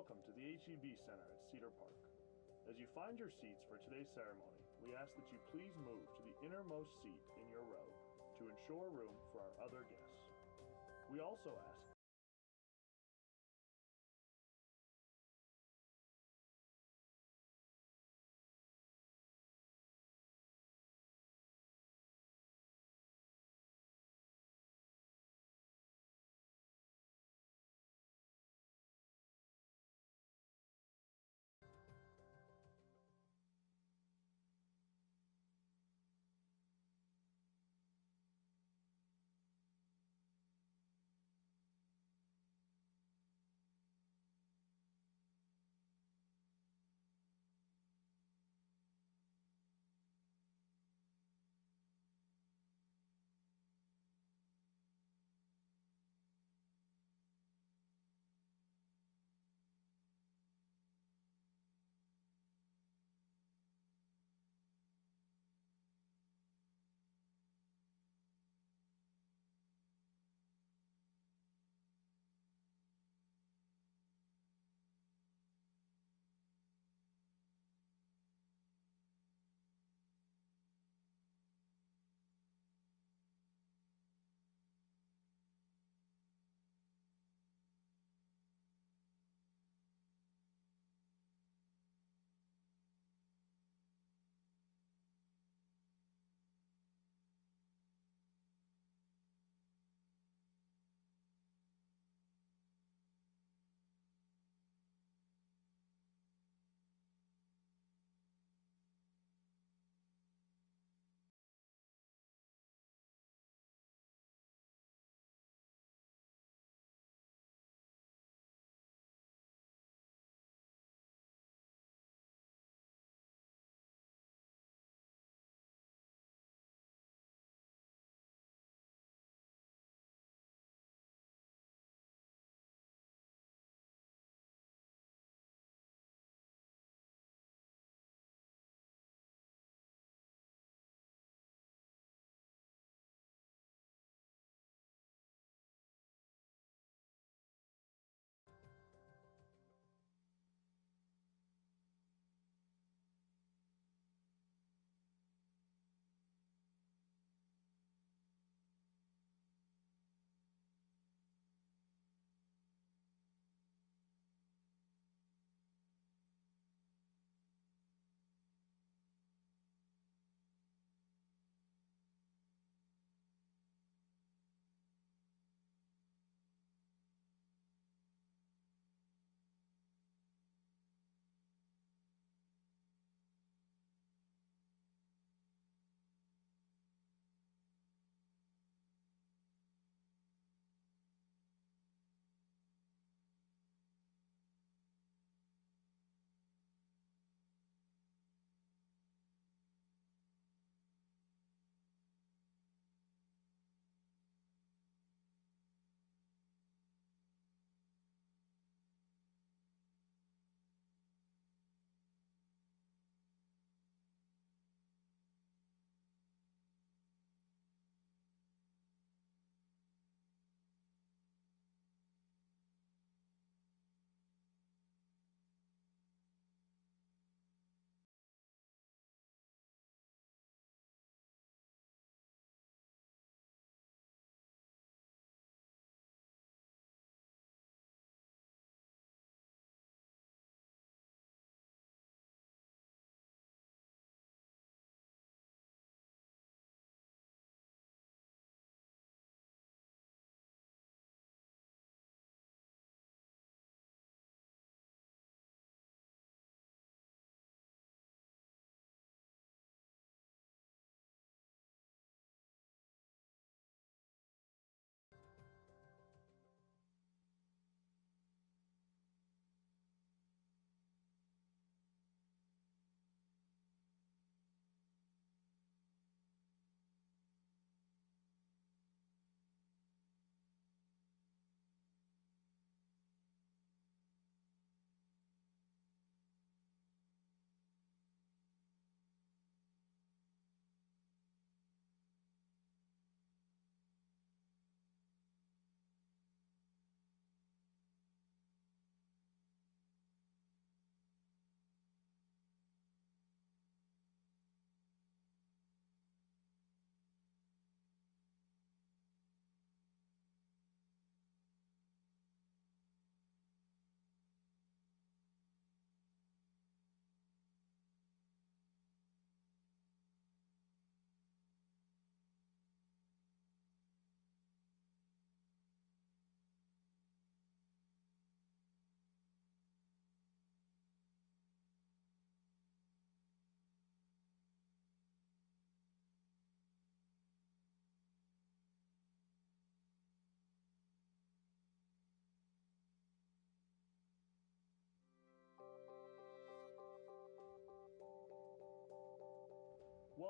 Welcome to the HEB Center at Cedar Park. As you find your seats for today's ceremony, we ask that you please move to the innermost seat in your row to ensure room for our other guests. We also ask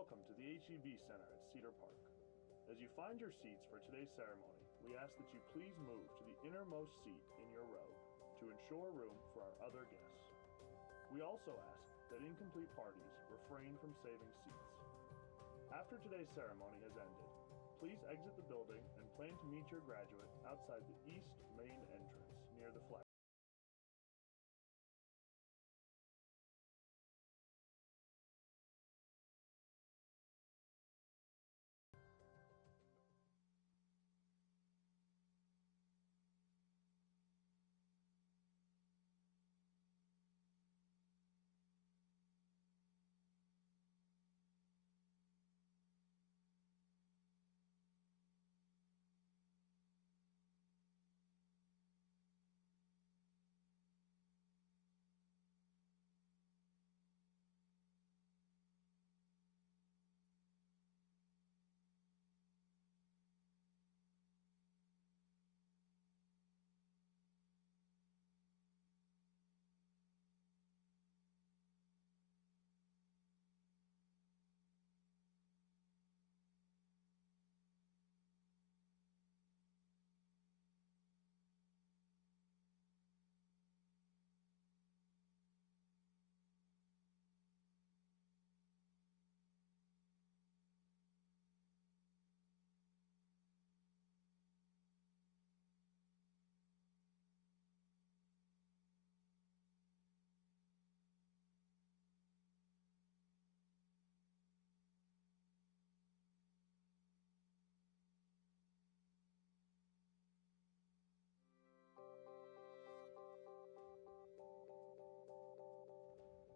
Welcome to the HEB Center at Cedar Park. As you find your seats for today's ceremony, we ask that you please move to the innermost seat in your row to ensure room for our other guests. We also ask that incomplete parties refrain from saving seats. After today's ceremony has ended, please exit the building and plan to meet your graduate outside the east main entrance near the flag.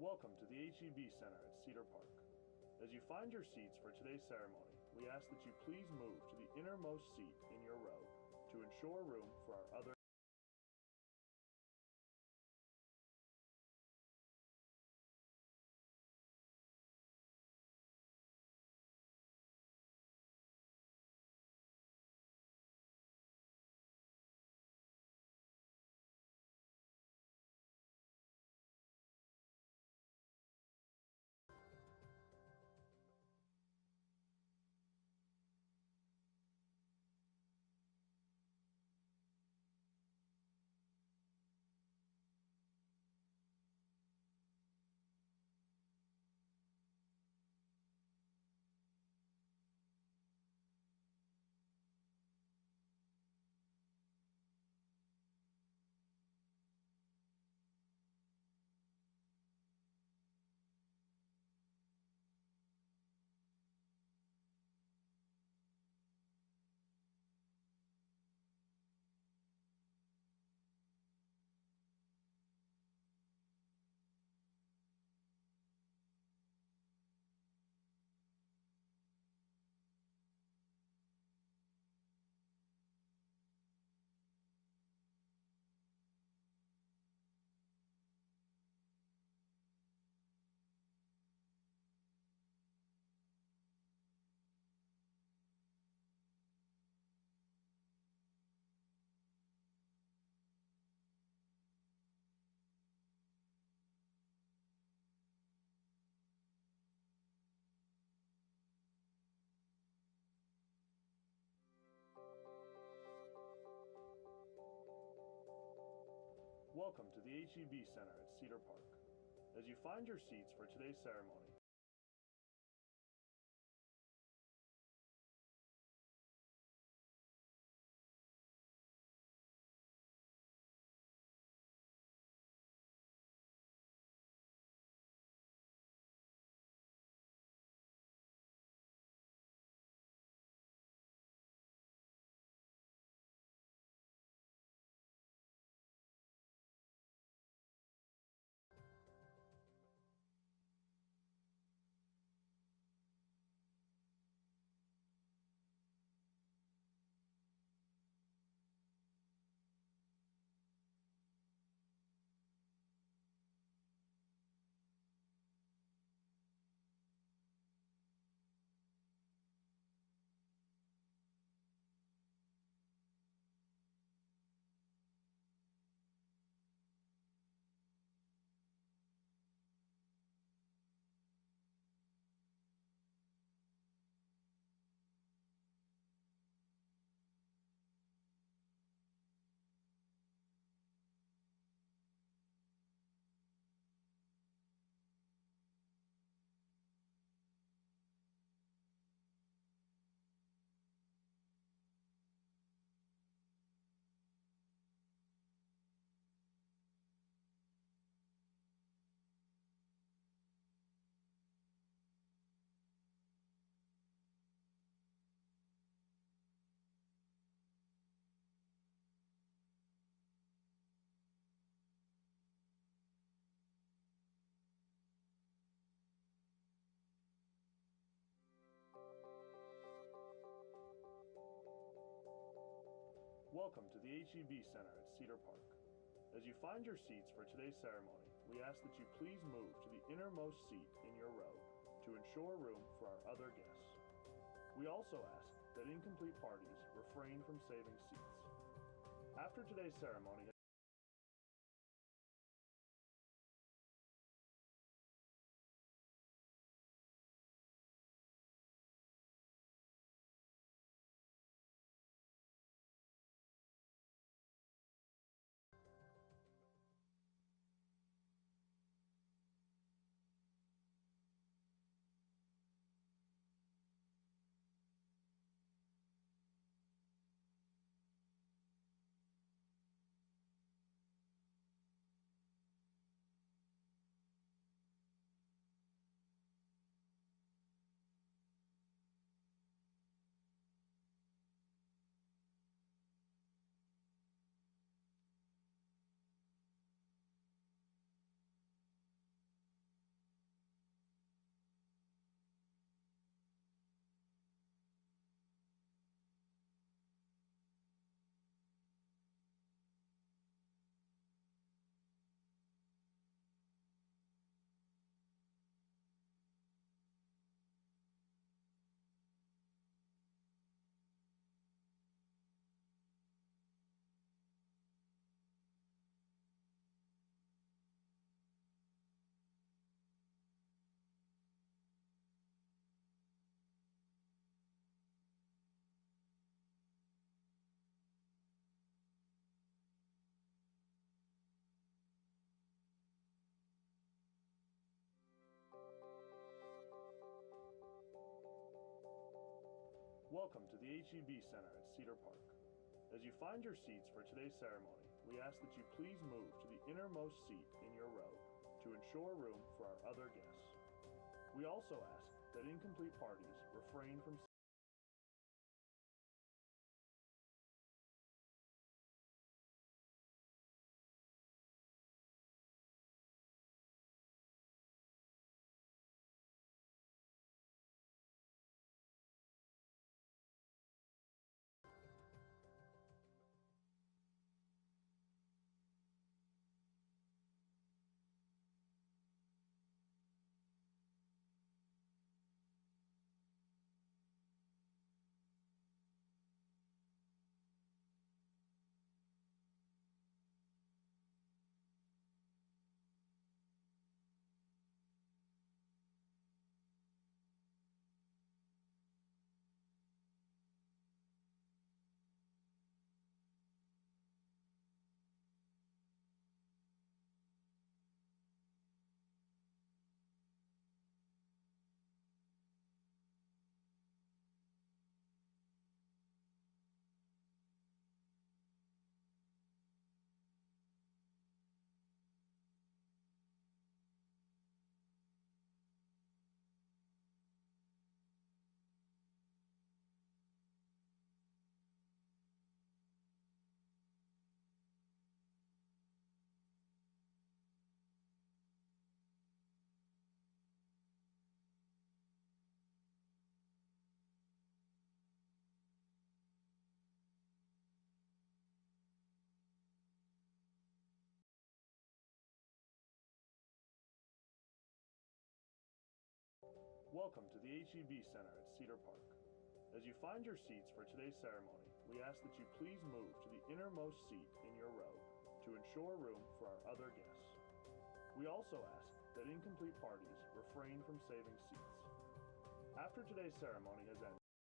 Welcome to the HEB Center at Cedar Park. As you find your seats for today's ceremony, we ask that you please move to the innermost seat in your row to ensure room for our other. Welcome to the HEB Center at Cedar Park. As you find your seats for today's ceremony, Welcome to the HEB Center at Cedar Park. As you find your seats for today's ceremony, we ask that you please move to the innermost seat in your row to ensure room for our other guests. We also ask that incomplete parties refrain from saving seats. After today's ceremony, welcome to the HEB Center at Cedar Park. As you find your seats for today's ceremony, we ask that you please move to the innermost seat in your row to ensure room for our other guests. We also ask that incomplete parties refrain from Welcome to the HEB Center at Cedar Park. As you find your seats for today's ceremony, we ask that you please move to the innermost seat in your row to ensure room for our other guests. We also ask that incomplete parties refrain from saving seats. After today's ceremony has ended,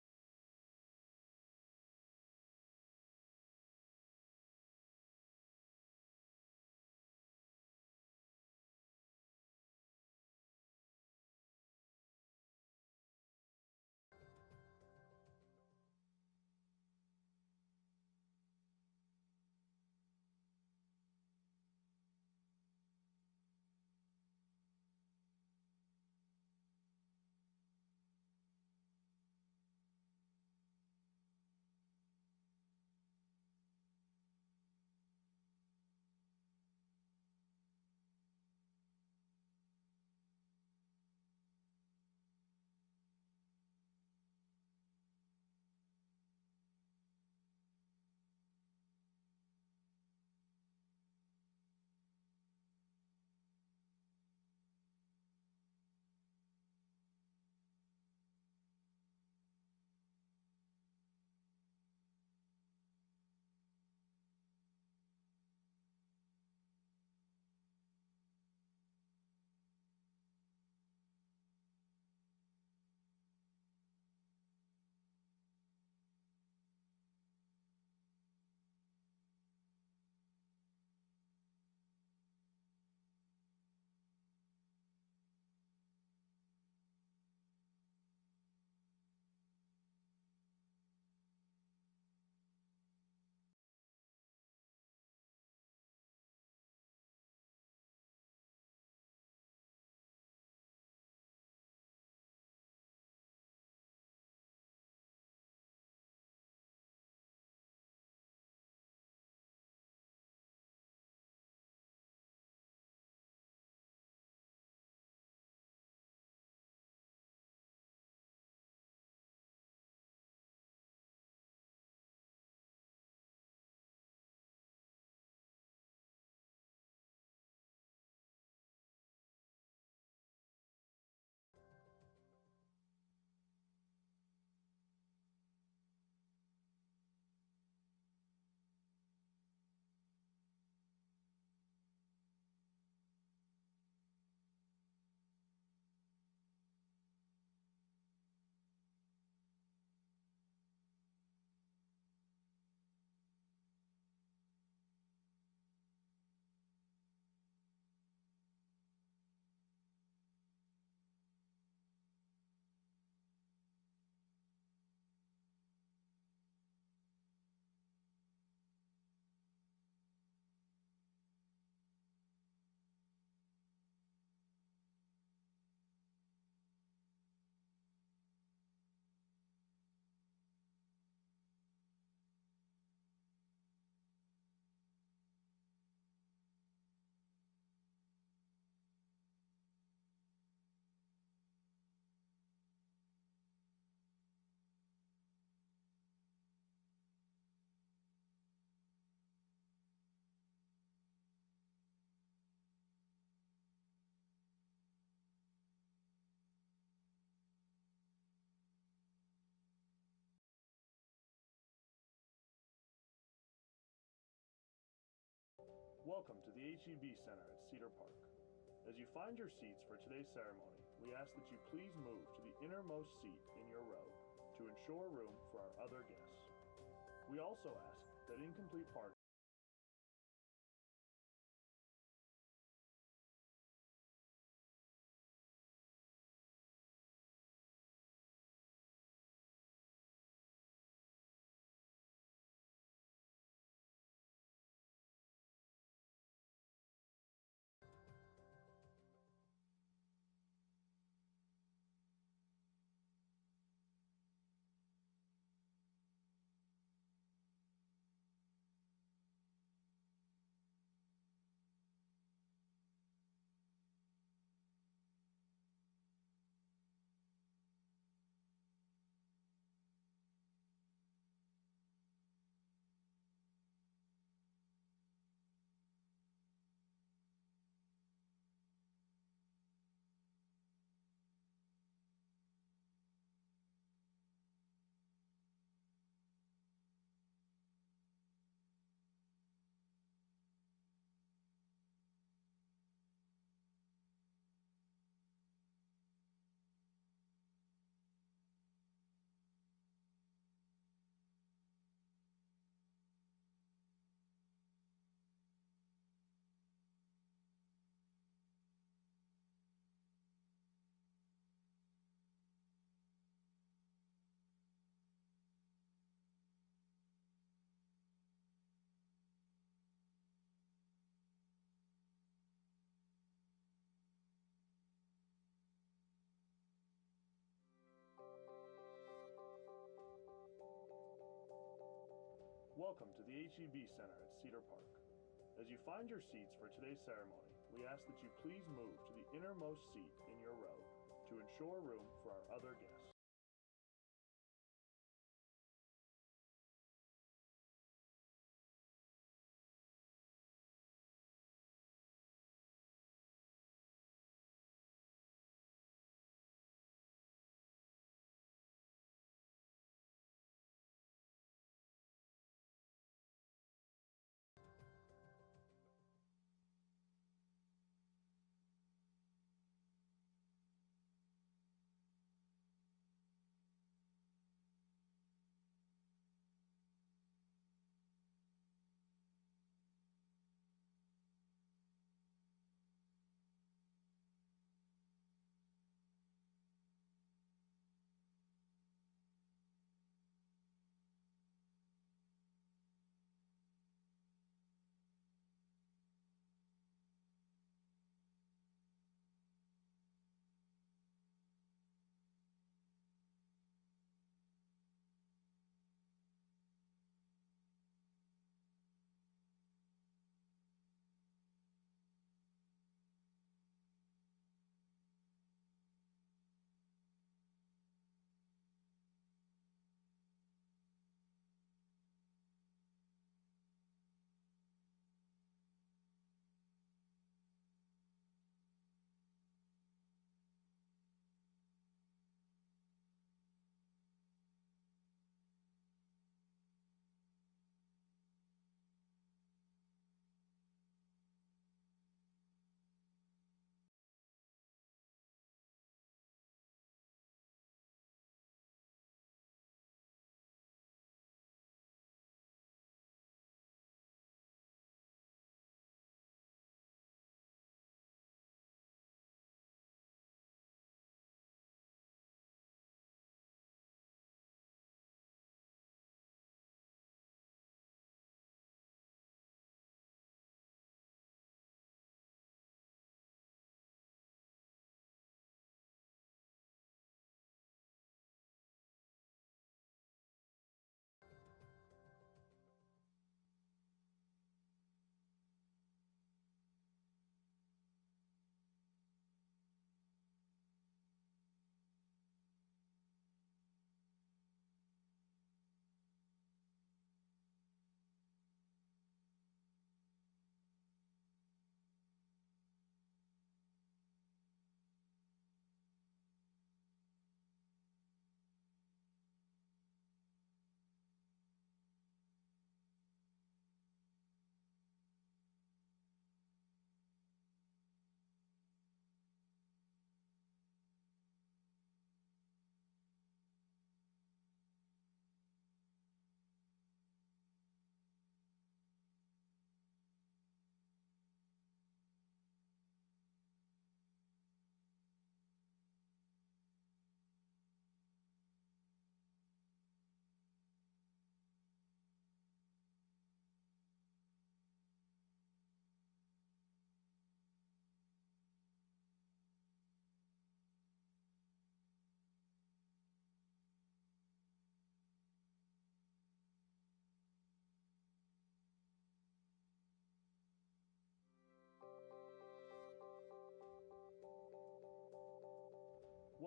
HEB Center at Cedar Park. As you find your seats for today's ceremony, we ask that you please move to the innermost seat in your row to ensure room for our other guests. We also ask that incomplete parking. Welcome to the HEB Center at Cedar Park. As you find your seats for today's ceremony, we ask that you please move to the innermost seat in your row to ensure room for our other guests.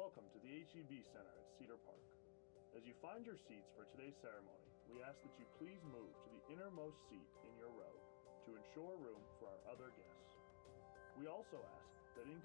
Welcome to the HEB Center at Cedar Park. As you find your seats for today's ceremony, we ask that you please move to the innermost seat in your row to ensure room for our other guests. We also ask that in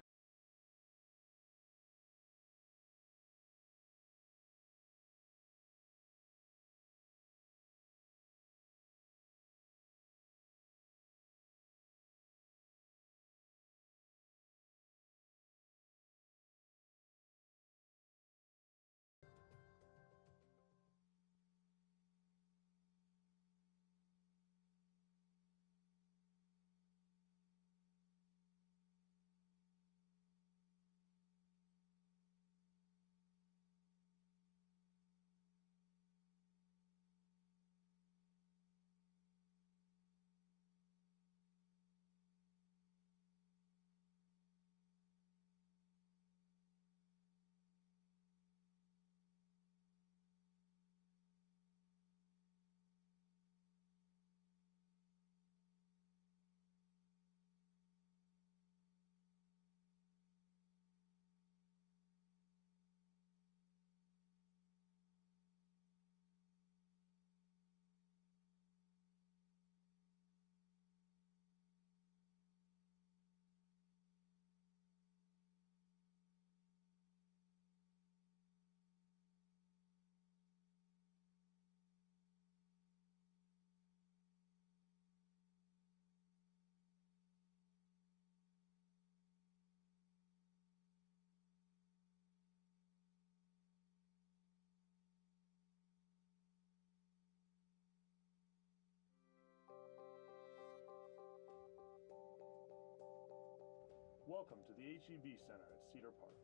Welcome to the HEB Center at Cedar Park.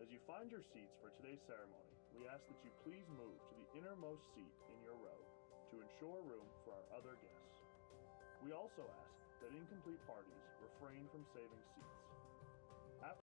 As you find your seats for today's ceremony, we ask that you please move to the innermost seat in your row to ensure room for our other guests. We also ask that incomplete parties refrain from saving seats. After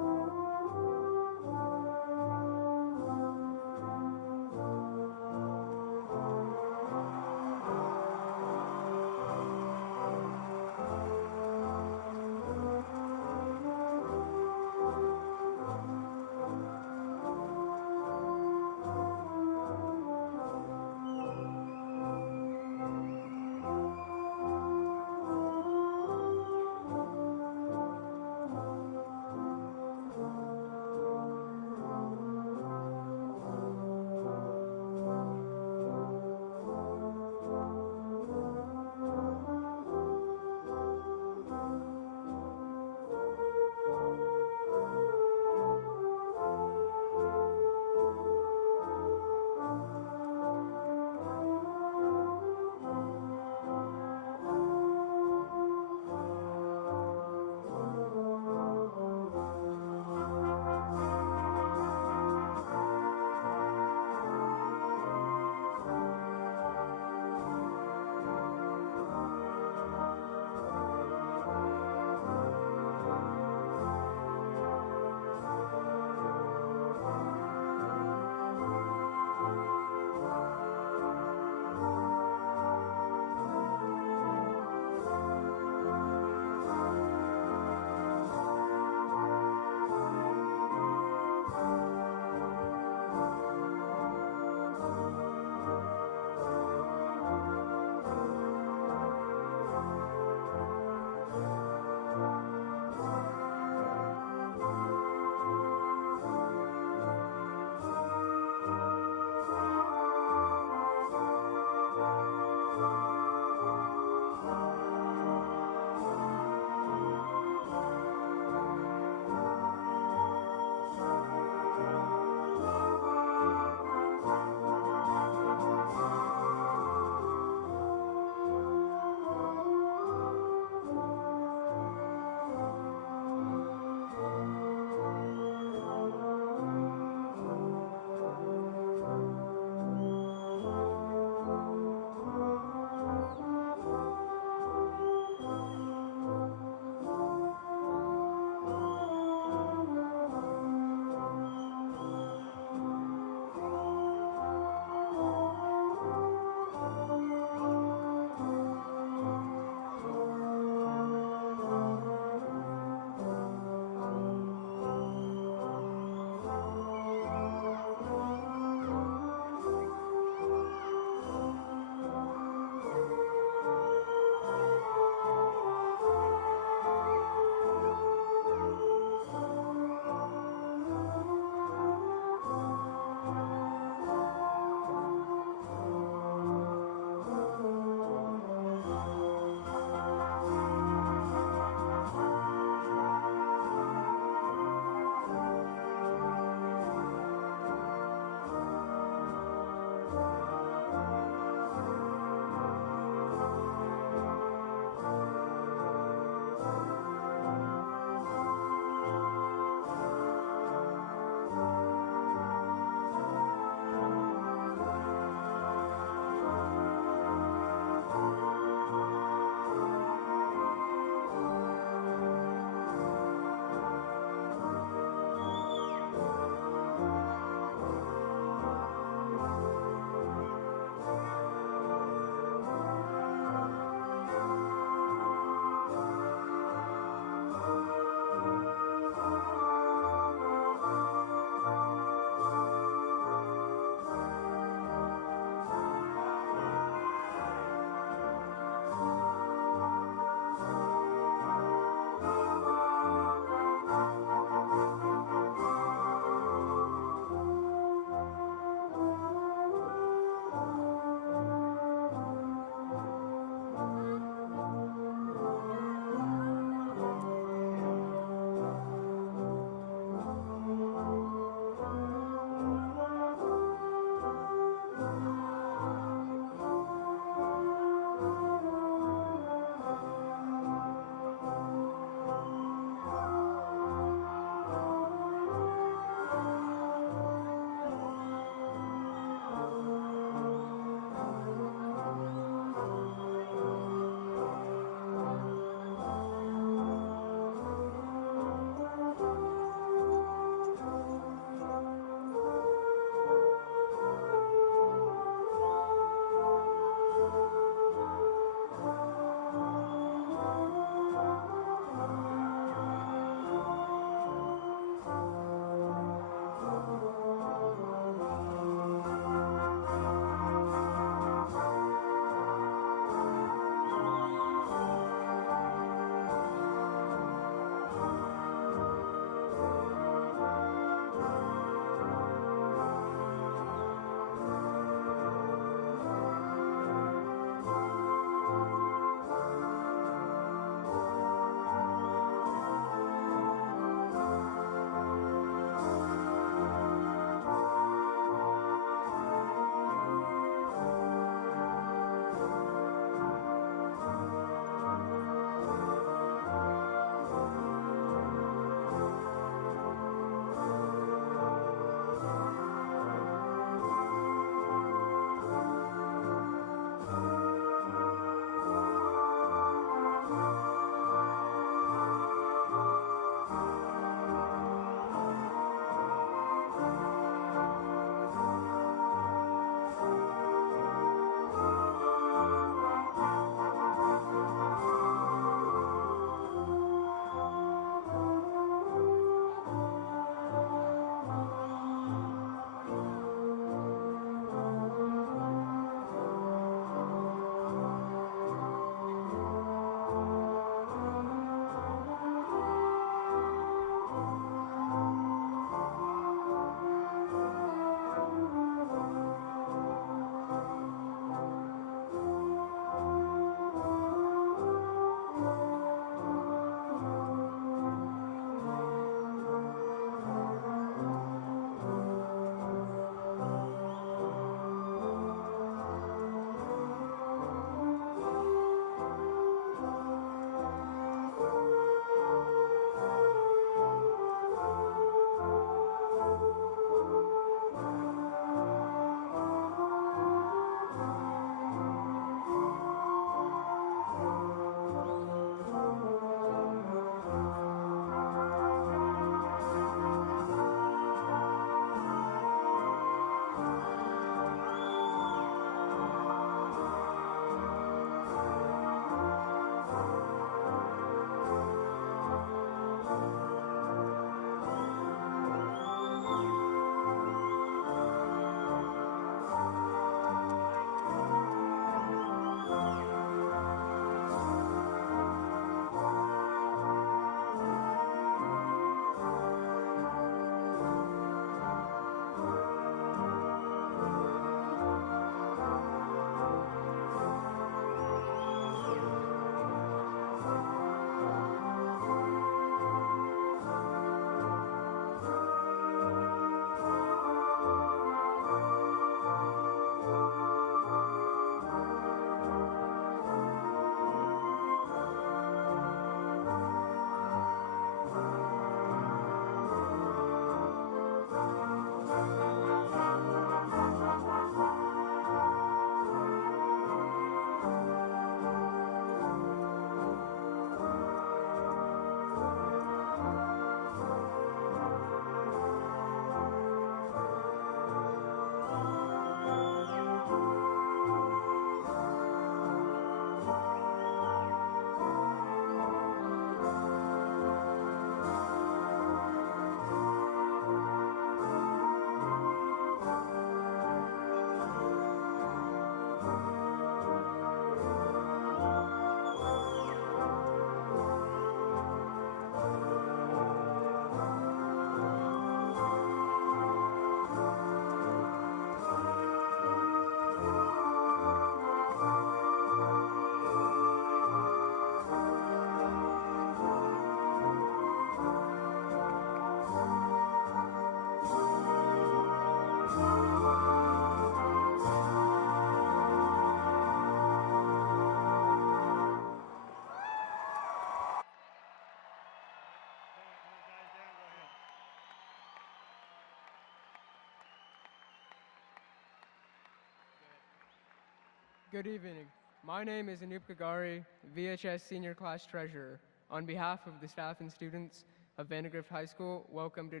Good evening. My name is Anoop Gagari, VHS Senior Class Treasurer. On behalf of the staff and students of Vandegrift High School, welcome to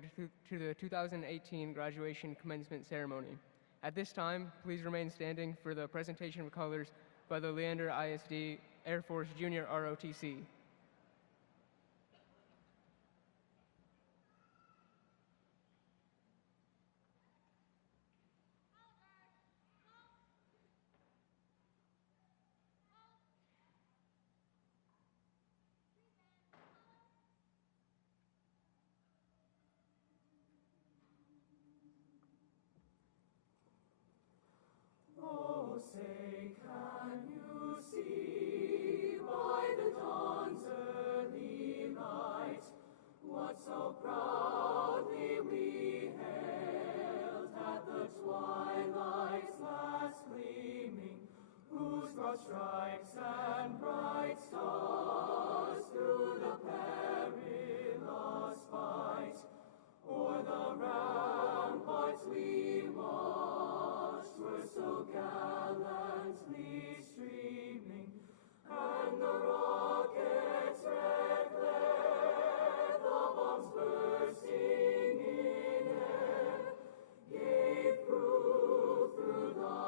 the 2018 graduation commencement ceremony. At this time, please remain standing for the presentation of colors by the Leander ISD Air Force Junior ROTC. Oh, say, can you see by the dawn's early light what so proudly we hailed at the twilight's last gleaming, whose broad stripes and bright stars through the perilous fight o'er the ramparts we marched were so gallantly streaming, and the rockets' red glare, the bombs bursting in air, gave proof through the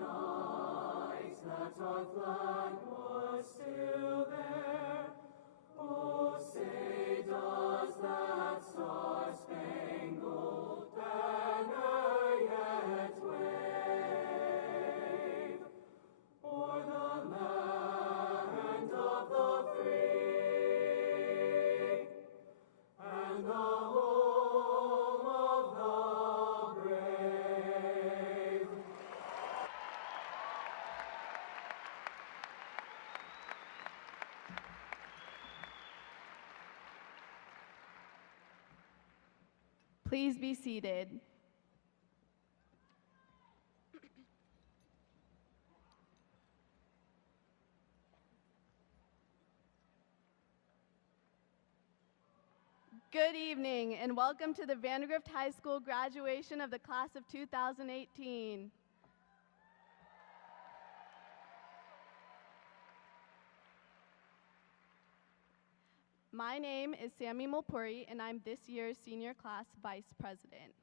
night that our flag was still there. Oh, say, does that star-spangled banner yet wave o'er the land of the free and the home of the brave? Please be seated. Good evening and welcome to the Vandegrift High School graduation of the class of 2018. My name is Sammy Mulpuri, and I'm this year's senior class vice president.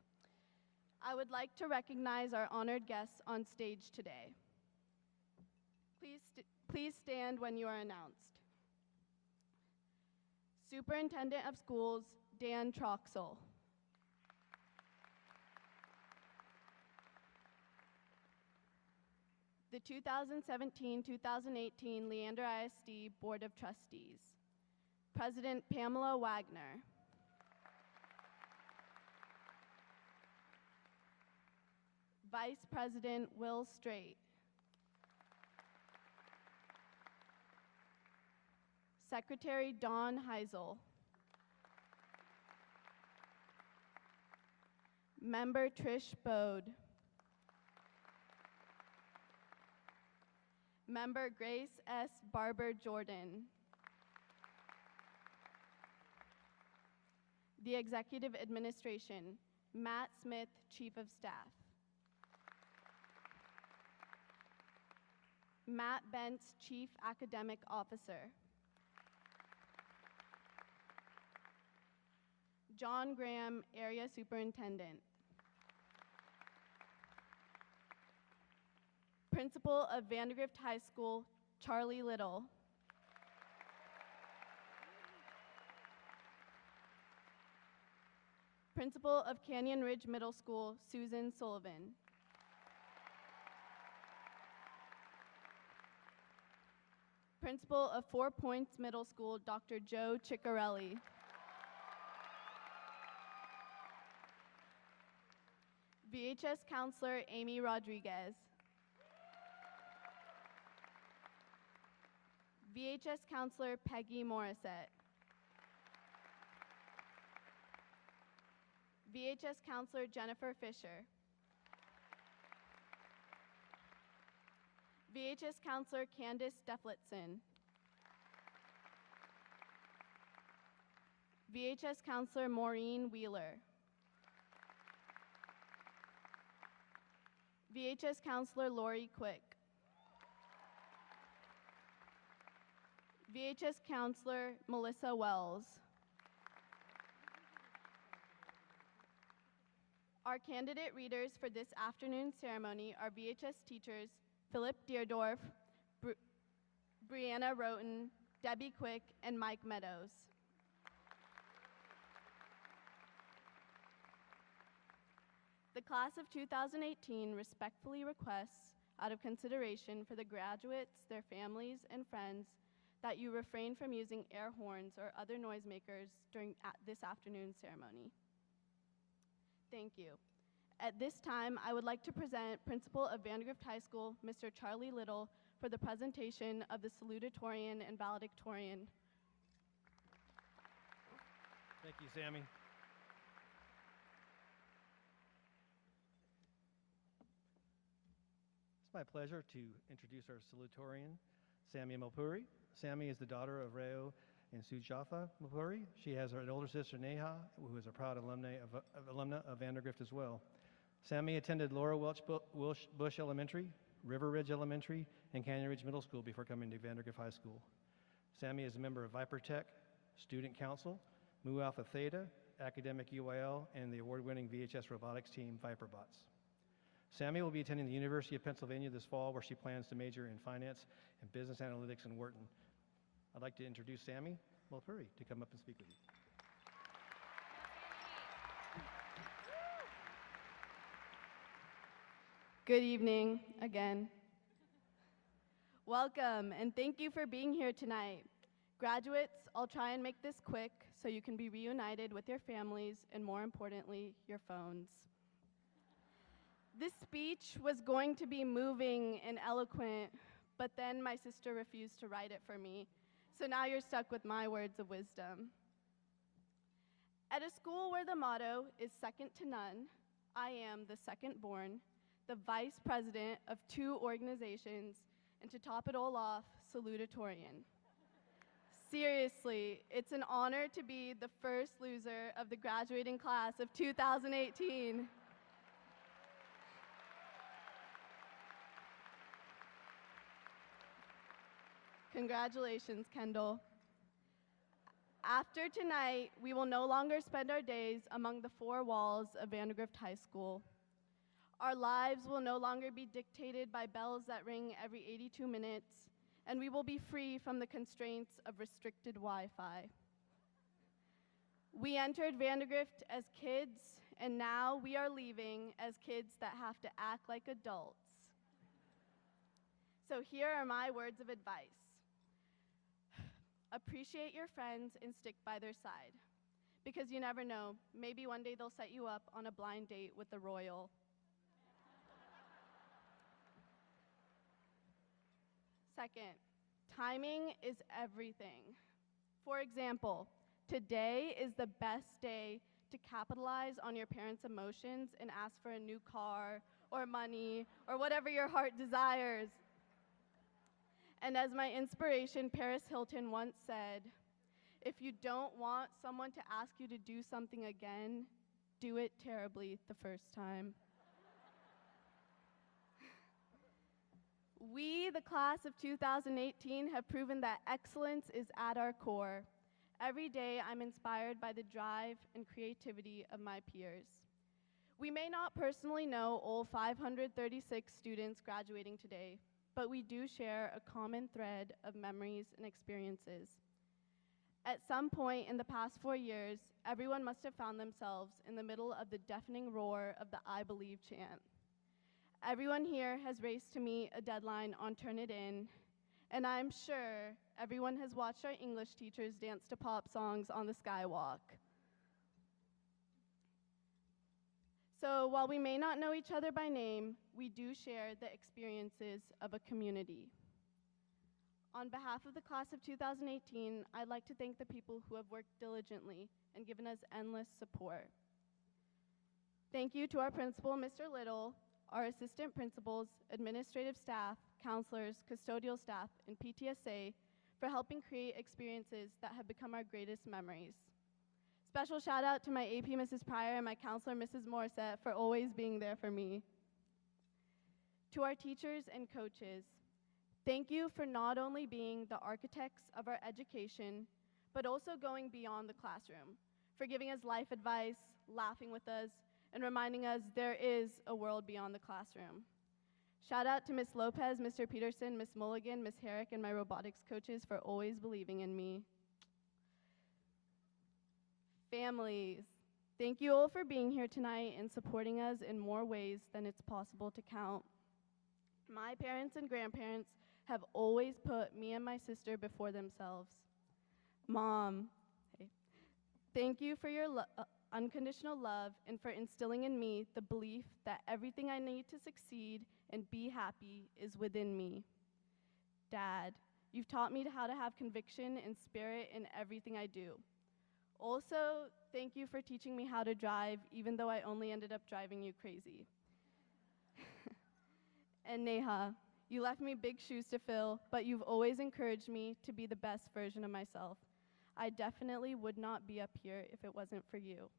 I would like to recognize our honored guests on stage today. Please stand when you are announced. Superintendent of Schools, Dan Troxel. The 2017-2018 Leander ISD Board of Trustees. President Pamela Wagner. Vice President Will Straight. Secretary Dawn Heisel. Member Trish Bode. Member Grace S. Barber Jordan. The Executive Administration, Matt Smith, Chief of Staff. Matt Bentz, Chief Academic Officer. John Graham, Area Superintendent. Principal of Vandegrift High School, Charlie Little. Principal of Canyon Ridge Middle School, Susan Sullivan. Principal of 4 Points Middle School, Dr. Joe Ciccarelli. VHS Counselor Amy Rodriguez. VHS Counselor Peggy Morissette. VHS Counselor Jennifer Fisher. VHS Counselor Candace Defletson. VHS Counselor Maureen Wheeler. VHS Counselor Lori Quick. VHS counselor Melissa Wells. Our candidate readers for this afternoon's ceremony are VHS teachers Philip Deerdorf, Brianna Roten, Debbie Quick, and Mike Meadows. The class of 2018 respectfully requests, out of consideration for the graduates, their families, and friends, that you refrain from using air horns or other noisemakers during this afternoon's ceremony. Thank you. At this time, I would like to present Principal of Vandegrift High School, Mr. Charlie Little, for the presentation of the salutatorian and valedictorian. Thank you, Sammy. It's my pleasure to introduce our salutatorian, Sammy Mulpuri. Sammy is the daughter of Reo and Sujafa Mulpuri. She has an older sister, Neha, who is a proud alumna of Vandegrift as well. Sammy attended Laura Welch Bush Elementary, River Ridge Elementary, and Canyon Ridge Middle School before coming to Vandegrift High School. Sammy is a member of Viper Tech, Student Council, Mu Alpha Theta, Academic UIL, and the award-winning VHS robotics team, ViperBots. Sammy will be attending the University of Pennsylvania this fall, where she plans to major in finance and business analytics in Wharton. I'd like to introduce Sammy Mulpuri to come up and speak with you. Good evening again. Welcome, and thank you for being here tonight. Graduates, I'll try and make this quick so you can be reunited with your families and, more importantly, your phones. This speech was going to be moving and eloquent, but then my sister refused to write it for me, so now you're stuck with my words of wisdom. At a school where the motto is second to none, I am the second born, the vice president of 2 organizations, and to top it all off, salutatorian. Seriously, it's an honor to be the first loser of the graduating class of 2018. Congratulations, Kendall. After tonight, we will no longer spend our days among the 4 walls of Vandegrift High School. Our lives will no longer be dictated by bells that ring every 82 minutes, and we will be free from the constraints of restricted Wi-Fi. We entered Vandegrift as kids, and now we are leaving as kids that have to act like adults. So here are my words of advice. Appreciate your friends and stick by their side, because you never know, maybe one day they'll set you up on a blind date with the royal. Second, timing is everything. For example, today is the best day to capitalize on your parents' emotions and ask for a new car or money or whatever your heart desires. And as my inspiration, Paris Hilton, once said, if you don't want someone to ask you to do something again, do it terribly the first time. We, the class of 2018, have proven that excellence is at our core. Every day, I'm inspired by the drive and creativity of my peers. We may not personally know all 536 students graduating today, but we do share a common thread of memories and experiences. At some point in the past 4 years, everyone must have found themselves in the middle of the deafening roar of the I Believe chant. Everyone here has raced to meet a deadline on Turnitin, and I'm sure everyone has watched our English teachers dance to pop songs on the skywalk. So while we may not know each other by name, we do share the experiences of a community. On behalf of the class of 2018, I'd like to thank the people who have worked diligently and given us endless support. Thank you to our principal, Mr. Little, our assistant principals, administrative staff, counselors, custodial staff, and PTSA for helping create experiences that have become our greatest memories. Special shout out to my AP, Mrs. Pryor, and my counselor, Mrs. Morissette, for always being there for me. To our teachers and coaches, Thank you for not only being the architects of our education, but also going beyond the classroom, for giving us life advice, laughing with us, and reminding us there is a world beyond the classroom. Shout out to Ms. Lopez, Mr. Peterson, Ms. Mulligan, Ms. Herrick, and my robotics coaches for always believing in me. Families, thank you all for being here tonight and supporting us in more ways than it's possible to count. My parents and grandparents have always put me and my sister before themselves. Mom, hey, thank you for your unconditional love and for instilling in me the belief that everything I need to succeed and be happy is within me. Dad, you've taught me how to have conviction and spirit in everything I do. Also, thank you for teaching me how to drive, even though I only ended up driving you crazy. And Neha, you left me big shoes to fill, but you've always encouraged me to be the best version of myself. I definitely would not be up here if it wasn't for you.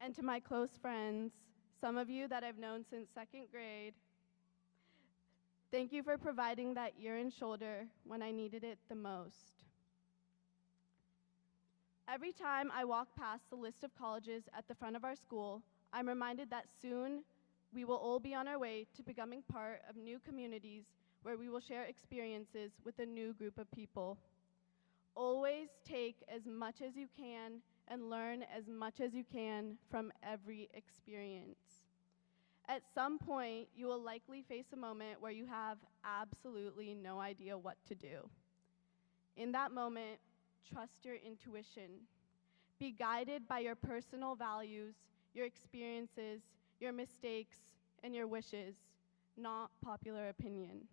And to my close friends, some of you that I've known since second grade, thank you for providing that ear and shoulder when I needed it the most. Every time I walk past the list of colleges at the front of our school, I'm reminded that soon we will all be on our way to becoming part of new communities where we will share experiences with a new group of people. Always take as much as you can and learn as much as you can from every experience. At some point, you will likely face a moment where you have absolutely no idea what to do. In that moment, trust your intuition. Be guided by your personal values, your experiences, your mistakes, and your wishes, not popular opinion.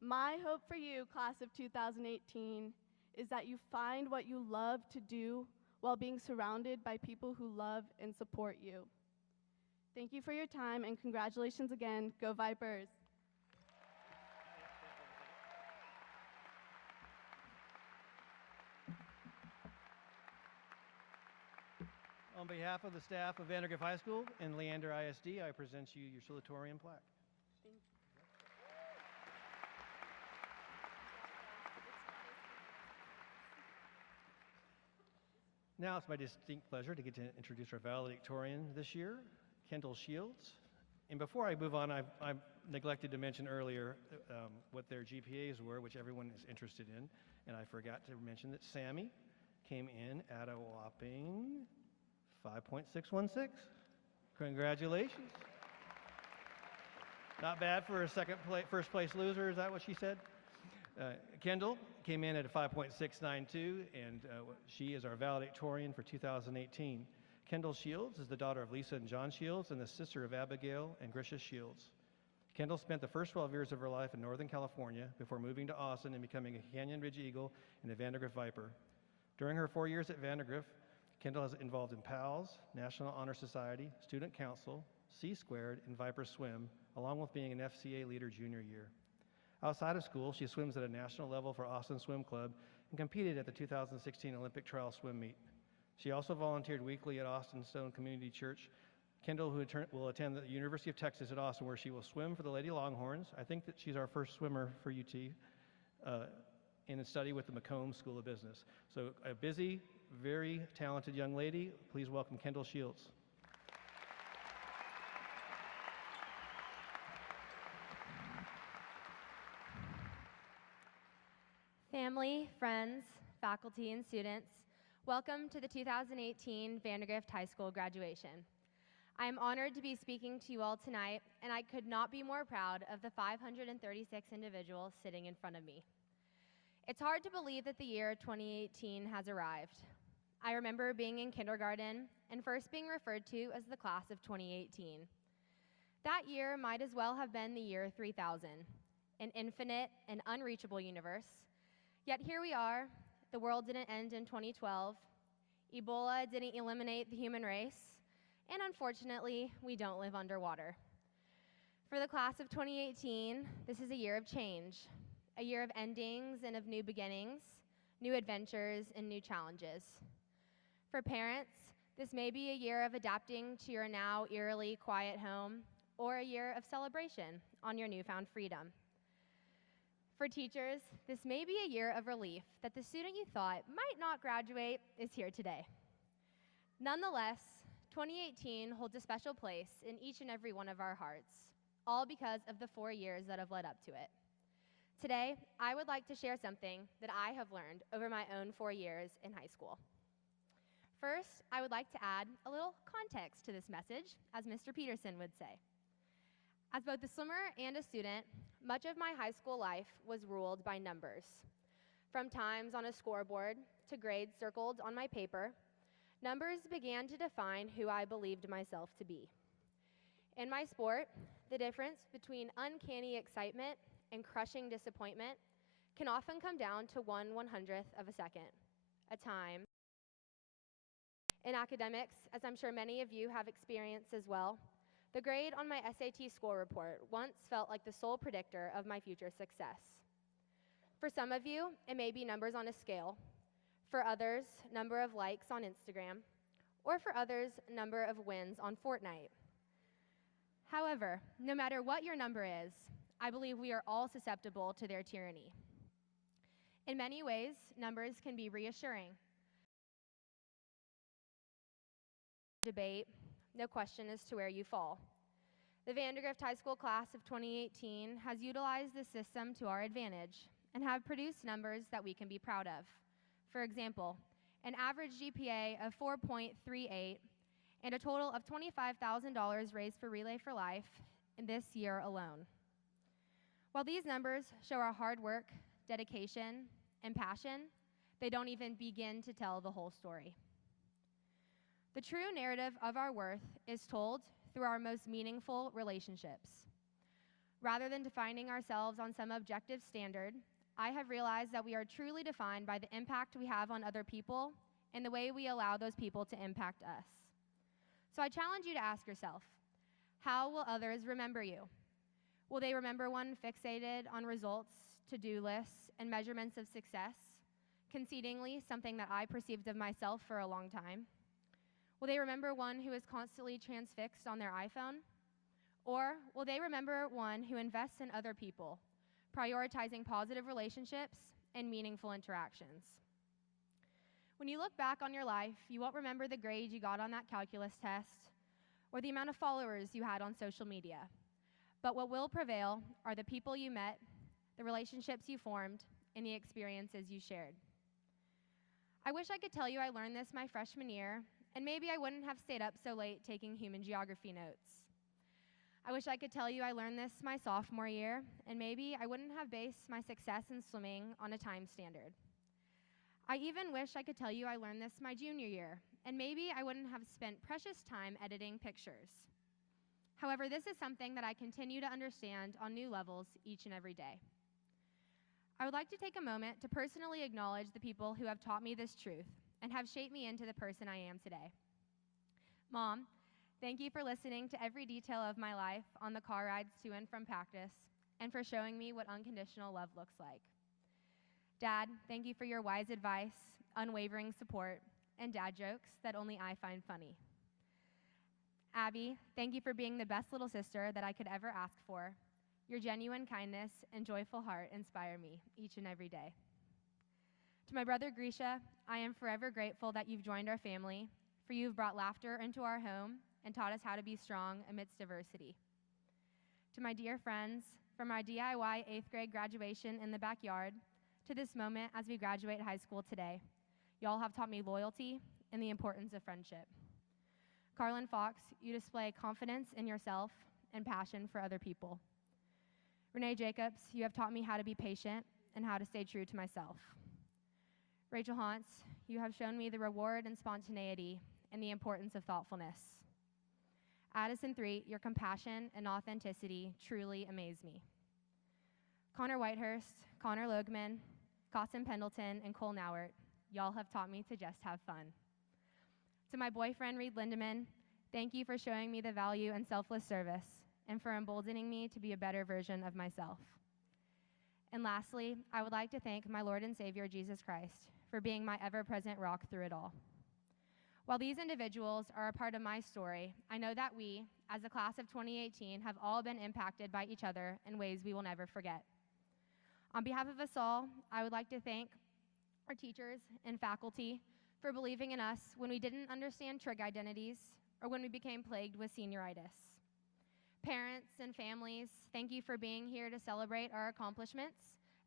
My hope for you, class of 2018, is that you find what you love to do while being surrounded by people who love and support you. Thank you for your time, and congratulations again. Go Vipers! On behalf of the staff of Vandegrift High School and Leander ISD, I present you your salutatorian plaque. Thank you. Now it's my distinct pleasure to get to introduce our valedictorian this year, Kendall Shields. And before I move on, I neglected to mention earlier what their GPAs were, which everyone is interested in. And I forgot to mention that Sammy came in at a whopping 5.616. Congratulations. Not bad for a first place loser, is that what she said? Kendall came in at a 5.692, and she is our valedictorian for 2018. Kendall Shields is the daughter of Lisa and John Shields and the sister of Abigail and Grisha Shields. Kendall spent the first 12 years of her life in Northern California before moving to Austin and becoming a Canyon Ridge Eagle and a Vandegrift Viper. During her 4 years at Vandegrift, Kendall has involved in PALS, National Honor Society, Student Council, C-Squared, and Viper Swim, along with being an FCA leader junior year. Outside of school, she swims at a national level for Austin Swim Club and competed at the 2016 Olympic Trial Swim Meet. She also volunteered weekly at Austin Stone Community Church. Kendall, who will attend the University of Texas at Austin, where she will swim for the Lady Longhorns. I think that she's our first swimmer for UT, and study with the Macomb School of Business. So a busy, very talented young lady. Please welcome Kendall Shields. Family, friends, faculty, and students, welcome to the 2018 Vandegrift High School graduation. I am honored to be speaking to you all tonight, and I could not be more proud of the 536 individuals sitting in front of me. It's hard to believe that the year 2018 has arrived. I remember being in kindergarten and first being referred to as the class of 2018. That year might as well have been the year 3000, an infinite and unreachable universe. Yet here we are. The world didn't end in 2012. Ebola didn't eliminate the human race. And unfortunately, we don't live underwater. For the class of 2018, this is a year of change, a year of endings and of new beginnings, new adventures, and new challenges. For parents, this may be a year of adapting to your now eerily quiet home, or a year of celebration on your newfound freedom. For teachers, this may be a year of relief that the student you thought might not graduate is here today. Nonetheless, 2018 holds a special place in each and every one of our hearts, all because of the 4 years that have led up to it. Today, I would like to share something that I have learned over my own 4 years in high school. First, I would like to add a little context to this message, as Mr. Peterson would say. As both a swimmer and a student, much of my high school life was ruled by numbers. From times on a scoreboard to grades circled on my paper, numbers began to define who I believed myself to be. In my sport, the difference between uncanny excitement and crushing disappointment can often come down to 1/100th of a second, a time. In academics, as I'm sure many of you have experienced as well, the grade on my SAT score report once felt like the sole predictor of my future success. For some of you, it may be numbers on a scale. For others, number of likes on Instagram. Or for others, number of wins on Fortnite. However, no matter what your number is, I believe we are all susceptible to their tyranny. In many ways, numbers can be reassuring. Debate, no question as to where you fall. The Vandegrift High School class of 2018 has utilized this system to our advantage and have produced numbers that we can be proud of. For example, an average GPA of 4.38 and a total of $25,000 raised for Relay for Life in this year alone. While these numbers show our hard work, dedication, and passion, they don't even begin to tell the whole story. The true narrative of our worth is told through our most meaningful relationships. Rather than defining ourselves on some objective standard, I have realized that we are truly defined by the impact we have on other people and the way we allow those people to impact us. So I challenge you to ask yourself, how will others remember you? Will they remember one fixated on results, to-do lists, and measurements of success, concedingly something that I perceived of myself for a long time? Will they remember one who is constantly transfixed on their iPhone? Or will they remember one who invests in other people, prioritizing positive relationships and meaningful interactions? When you look back on your life, you won't remember the grade you got on that calculus test or the amount of followers you had on social media. But what will prevail are the people you met, the relationships you formed, and the experiences you shared. I wish I could tell you I learned this my freshman year, and maybe I wouldn't have stayed up so late taking human geography notes. I wish I could tell you I learned this my sophomore year, and maybe I wouldn't have based my success in swimming on a time standard. I even wish I could tell you I learned this my junior year, and maybe I wouldn't have spent precious time editing pictures. However, this is something that I continue to understand on new levels each and every day. I would like to take a moment to personally acknowledge the people who have taught me this truth and have shaped me into the person I am today. Mom, thank you for listening to every detail of my life on the car rides to and from practice and for showing me what unconditional love looks like. Dad, thank you for your wise advice, unwavering support, and dad jokes that only I find funny. Abby, thank you for being the best little sister that I could ever ask for. Your genuine kindness and joyful heart inspire me each and every day. To my brother Grisha, I am forever grateful that you've joined our family, for you've brought laughter into our home and taught us how to be strong amidst diversity. To my dear friends, from our DIY 8th grade graduation in the backyard to this moment as we graduate high school today, y'all have taught me loyalty and the importance of friendship. Carlin Fox, you display confidence in yourself and passion for other people. Renee Jacobs, you have taught me how to be patient and how to stay true to myself. Rachel Hauntz, you have shown me the reward and spontaneity and the importance of thoughtfulness. Addison Threet, your compassion and authenticity truly amaze me. Connor Whitehurst, Connor Logman, Costin Pendleton, and Cole Nowert, y'all have taught me to just have fun. To my boyfriend, Reed Lindeman, thank you for showing me the value and selfless service and for emboldening me to be a better version of myself. And lastly, I would like to thank my Lord and Savior, Jesus Christ, for being my ever-present rock through it all. While these individuals are a part of my story, I know that we, as the class of 2018, have all been impacted by each other in ways we will never forget. On behalf of us all, I would like to thank our teachers and faculty for believing in us when we didn't understand trig identities or when we became plagued with senioritis. Parents and families, thank you for being here to celebrate our accomplishments,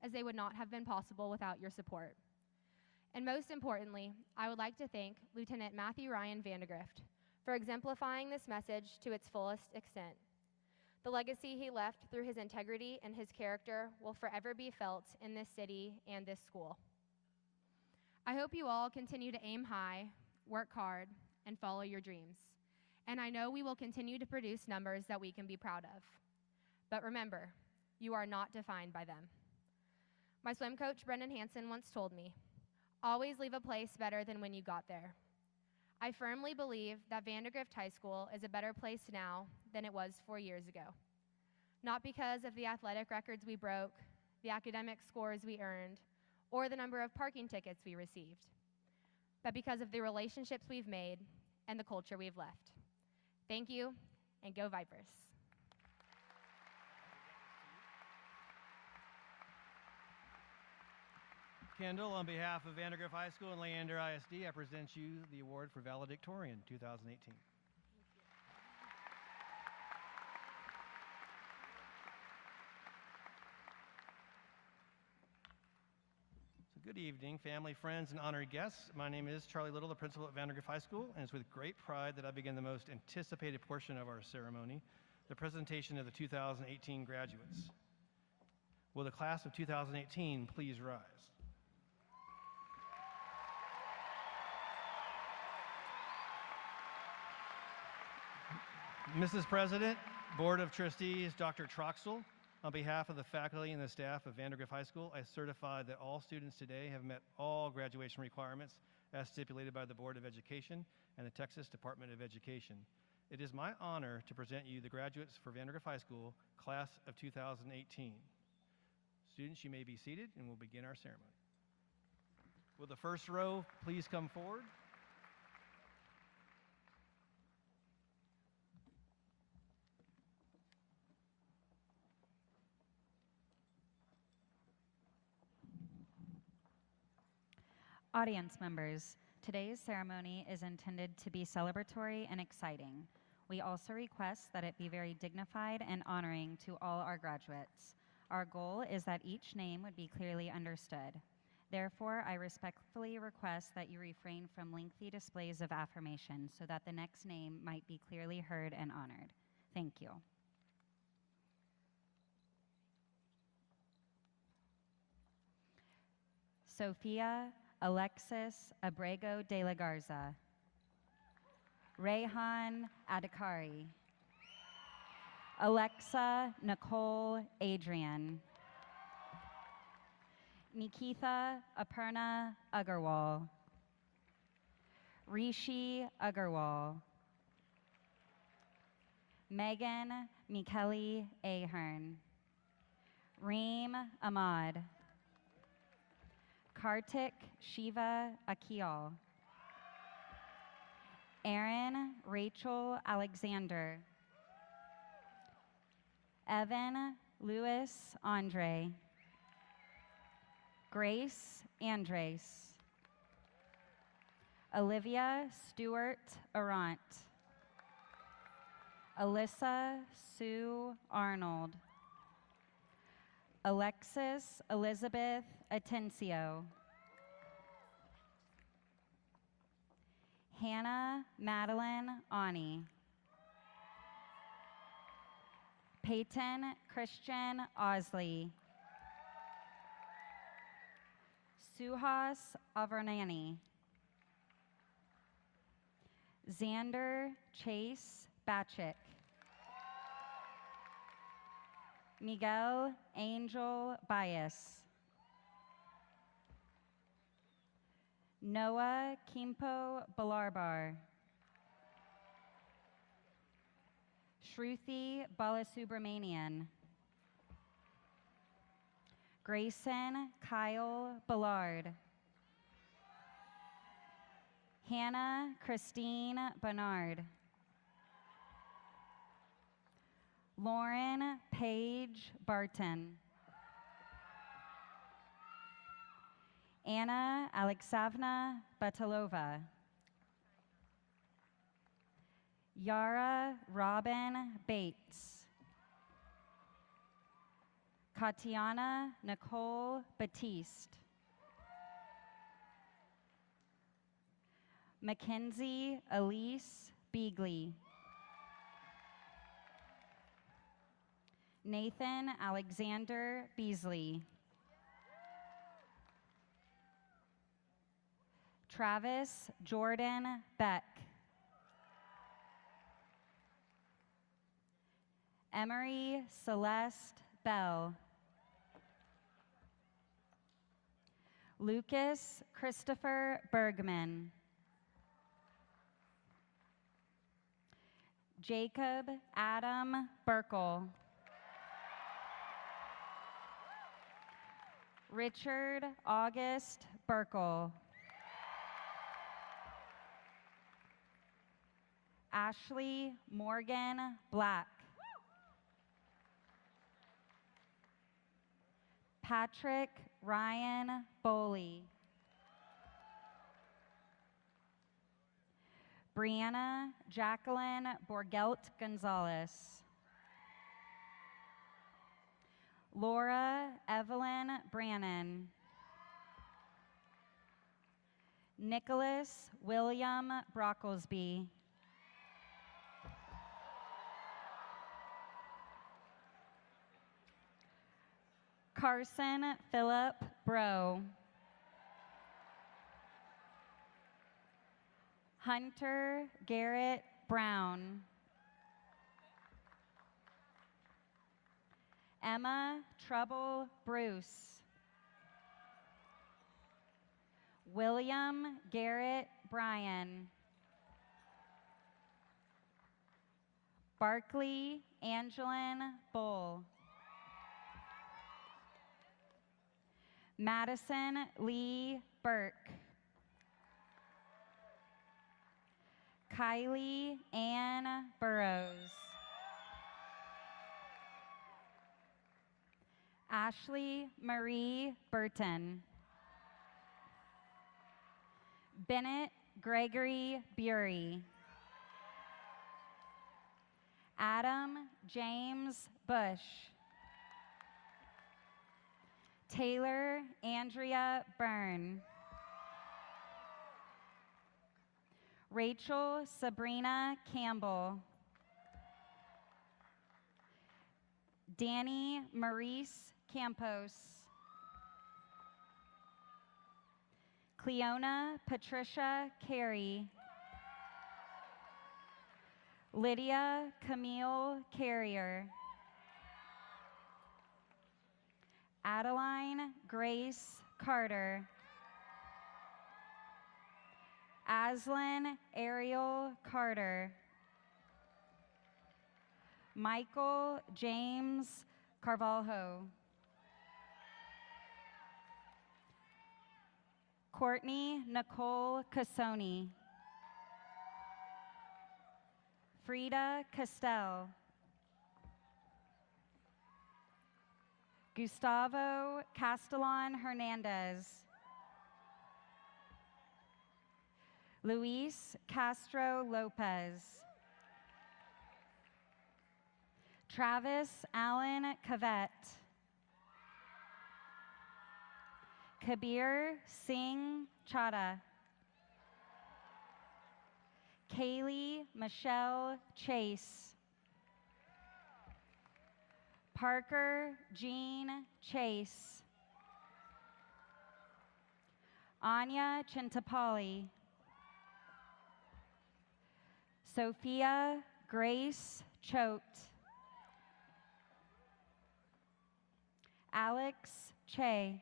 as they would not have been possible without your support. And most importantly, I would like to thank Lieutenant Matthew Ryan Vandegrift for exemplifying this message to its fullest extent. The legacy he left through his integrity and his character will forever be felt in this city and this school. I hope you all continue to aim high, work hard, and follow your dreams. And I know we will continue to produce numbers that we can be proud of. But remember, you are not defined by them. My swim coach, Brendan Hansen, once told me, always leave a place better than when you got there. I firmly believe that Vandegrift High School is a better place now than it was 4 years ago. Not because of the athletic records we broke, the academic scores we earned, or the number of parking tickets we received, but because of the relationships we've made and the culture we've left. Thank you, and go Vipers. Kendall, on behalf of Vandegrift High School and Leander ISD, I present you the award for Valedictorian 2018. Good evening, family, friends, and honored guests. My name is Charlie Little, the principal at Vandegrift High School, and it's with great pride that I begin the most anticipated portion of our ceremony, the presentation of the 2018 graduates. Will the class of 2018 please rise? Mrs. President, Board of Trustees, Dr. Troxel, on behalf of the faculty and the staff of Vandegrift High School, I certify that all students today have met all graduation requirements as stipulated by the Board of Education and the Texas Department of Education. It is my honor to present you the graduates for Vandegrift High School, class of 2018. Students, you may be seated and we'll begin our ceremony. Will the first row please come forward? Audience members, today's ceremony is intended to be celebratory and exciting. We also request that it be very dignified and honoring to all our graduates. Our goal is that each name would be clearly understood. Therefore, I respectfully request that you refrain from lengthy displays of affirmation so that the next name might be clearly heard and honored. Thank you. Sophia Alexis Abrego de la Garza. Rayhan Adhikari. Alexa Nicole Adrian. Nikitha Aparna Agarwal. Rishi Agarwal. Megan Mikeli Ahern. Reem Ahmad. Kartik Shiva Akial. Aaron Rachel Alexander. Evan Louis Andre. Grace Andres. Olivia Stewart Arant. Alyssa Sue Arnold. Alexis Elizabeth Atencio. Hannah Madeline Ani. Peyton Christian Osley. Suhas Avernani. Xander Chase Batchick. Miguel Angel Bias. Noah Kimpo Balarbar. Shruti Balasubramanian. Grayson Kyle Ballard. Hannah Christine Bernard. Lauren Paige Barton. Anna Alexeyevna Batalova, Yara Robin Bates, Katiana Nicole Batiste, Mackenzie Elise Beagley, Nathan Alexander Beasley, Travis Jordan Beck, Emery Celeste Bell, Lucas Christopher Bergman, Jacob Adam Burkle, Richard August Burkle, Ashley Morgan Black, Patrick Ryan Boley, Brianna Jacqueline Borgelt Gonzalez, Laura Evelyn Brannon, Nicholas William Brocklesby, Carson Philip Bro, Hunter Garrett Brown, Emma Trouble Bruce, William Garrett Bryan, Barkley Angelin Bull, Madison Lee Burke, Kylie Ann Burrows, Ashley Marie Burton, Bennett Gregory Bury, Adam James Bush, Taylor Andrea Byrne, Rachel Sabrina Campbell, Danny Maurice Campos, Cleona Patricia Carey, Lydia Camille Carrier, Adeline Grace Carter, Aslan Ariel Carter, Michael James Carvalho, Courtney Nicole Cassoni, Frida Castell, Gustavo Castellan Hernandez, Luis Castro Lopez, Travis Allen Cavett, Kabir Singh Chadha, Kaylee Michelle Chase, Parker Jean Chase, Anya Chintapalli, Sophia Grace Choate, Alex Che,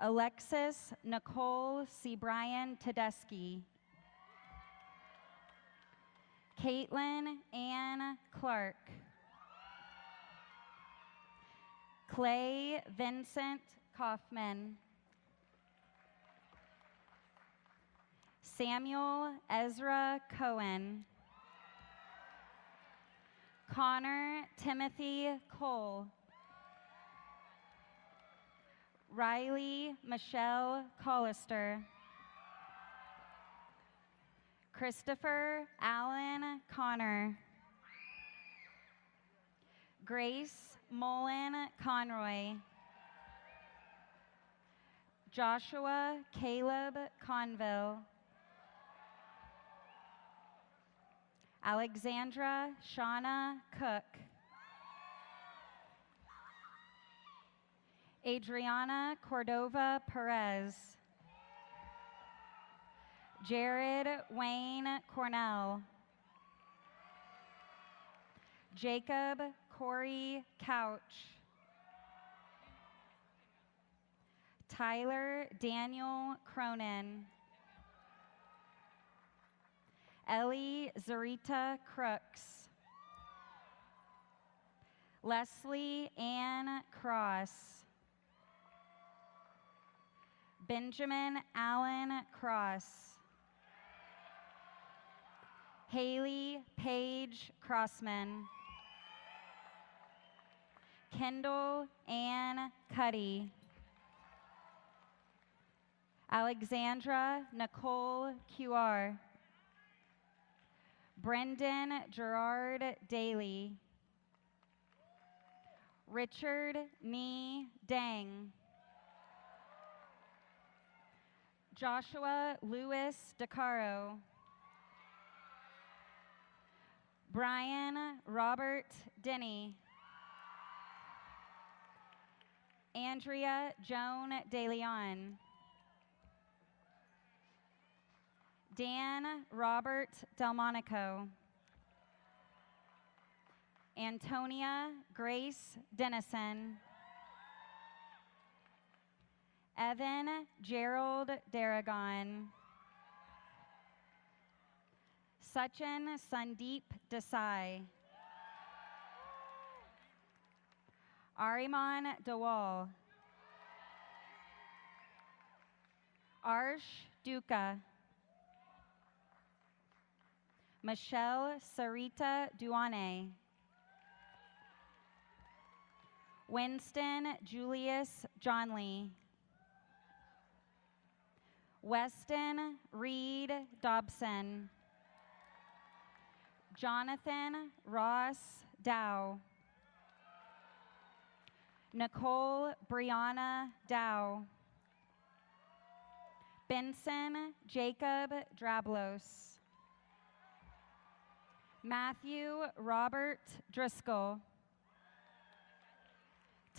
Alexis Nicole C. Bryan Tedeschi, Caitlin Ann Clark, Clay Vincent Kaufman, Samuel Ezra Cohen, Connor Timothy Cole, Riley Michelle Collister. Christopher Allen Connor. Grace Mullen Conroy. Joshua Caleb Conville. Alexandra Shauna Cook. Adriana Cordova Perez. Jared Wayne Cornell. Jacob Corey Couch. Tyler Daniel Cronin. Ellie Zarita Crooks. Leslie Ann Cross. Benjamin Allen Cross. Haley Paige Crossman. Kendall Ann Cuddy. Alexandra Nicole QR. Brendan Gerard Daly. Richard Nee Dang. Joshua Lewis DeCaro. Brian Robert Denny. Andrea Joan DeLeon. Dan Robert Delmonico. Antonia Grace Dennison. Evan Gerald Daragon. Sachin Sandeep Desai. Ariman Dawal. Arsh Duka. Michelle Sarita Duane. Winston Julius Johnley. Weston Reed Dobson. Jonathan Ross Dow. Nicole Brianna Dow. Benson Jacob Drablos. Matthew Robert Driscoll.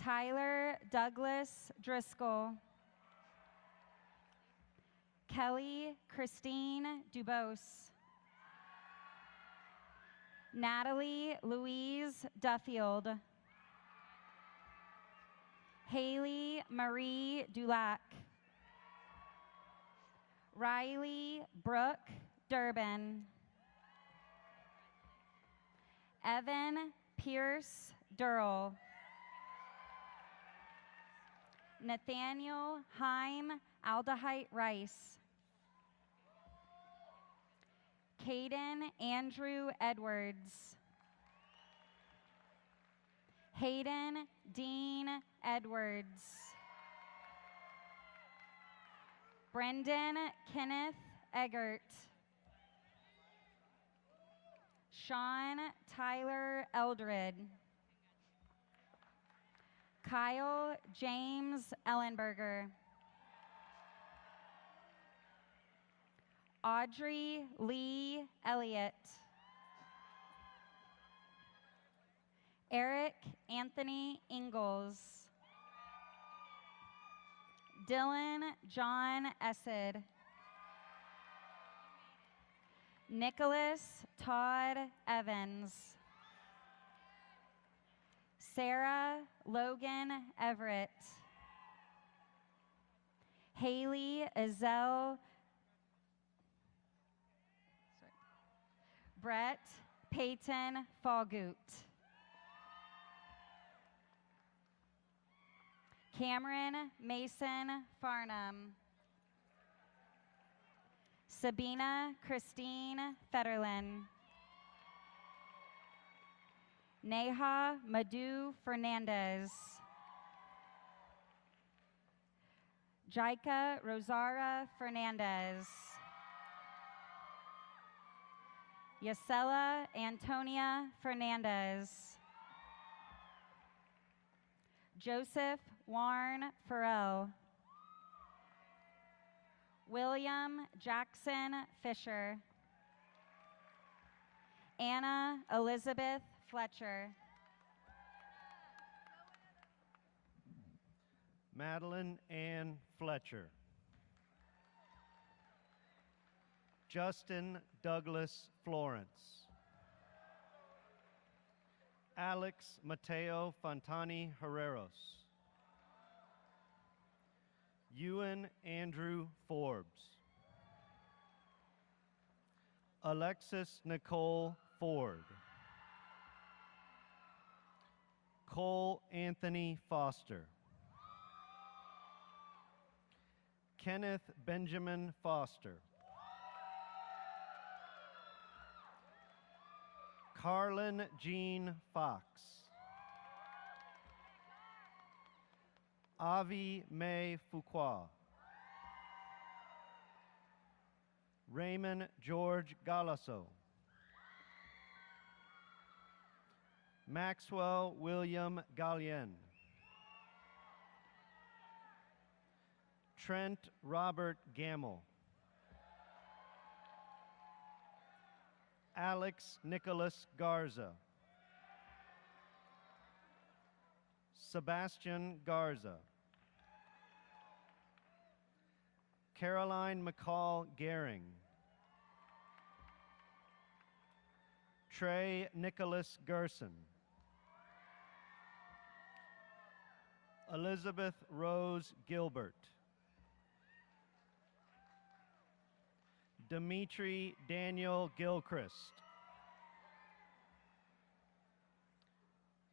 Tyler Douglas Driscoll. Kelly Christine Dubose. Natalie Louise Duffield. Haley Marie Dulac. Riley Brooke Durbin. Evan Pierce Durrell. Nathaniel Heim Aldehite Rice. Caden Andrew Edwards. Hayden Dean Edwards. Brendan Kenneth Eggert. Sean Tyler Eldred. Kyle James Ellenberger. Audrey Lee Elliott. Eric Anthony Ingalls. Dylan John Essed. Nicholas Todd Evans. Sarah Logan Everett. Haley Azell. Brett Peyton Falgoot. Cameron Mason Farnham. Sabina Christine Federlin. Neha Madhu Fernandez. Jaika Rosara Fernandez. Yasela Antonia Fernandez. Joseph Warren Farrell. William Jackson Fisher. Anna Elizabeth Fletcher. Madeline Ann Fletcher. Justin Douglas Florence. Alex Mateo Fontani Herreros. Ewan Andrew Forbes. Alexis Nicole Ford. Cole Anthony Foster. Kenneth Benjamin Foster. Carlin Jean Fox. Avi May Fuqua. Raymond George Galasso. Maxwell William Gallien. Trent Robert Gamble. Alex Nicholas Garza. Sebastian Garza. Caroline McCall Gehring. Trey Nicholas Gerson. Elizabeth Rose Gilbert. Dimitri Daniel Gilchrist.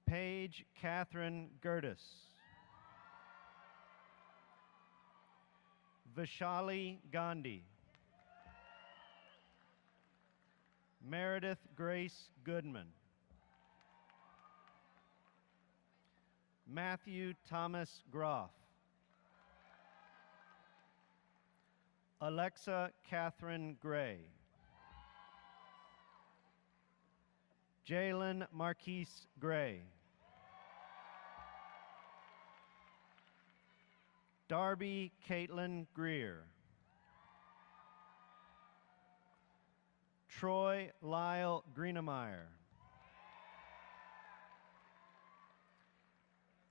Paige Catherine Gertis. Vishali Gandhi. Meredith Grace Goodman. Matthew Thomas Groff. Alexa Catherine Gray. Jalen Marquise Gray. Darby Caitlin Greer. Troy Lyle Greenemeyer.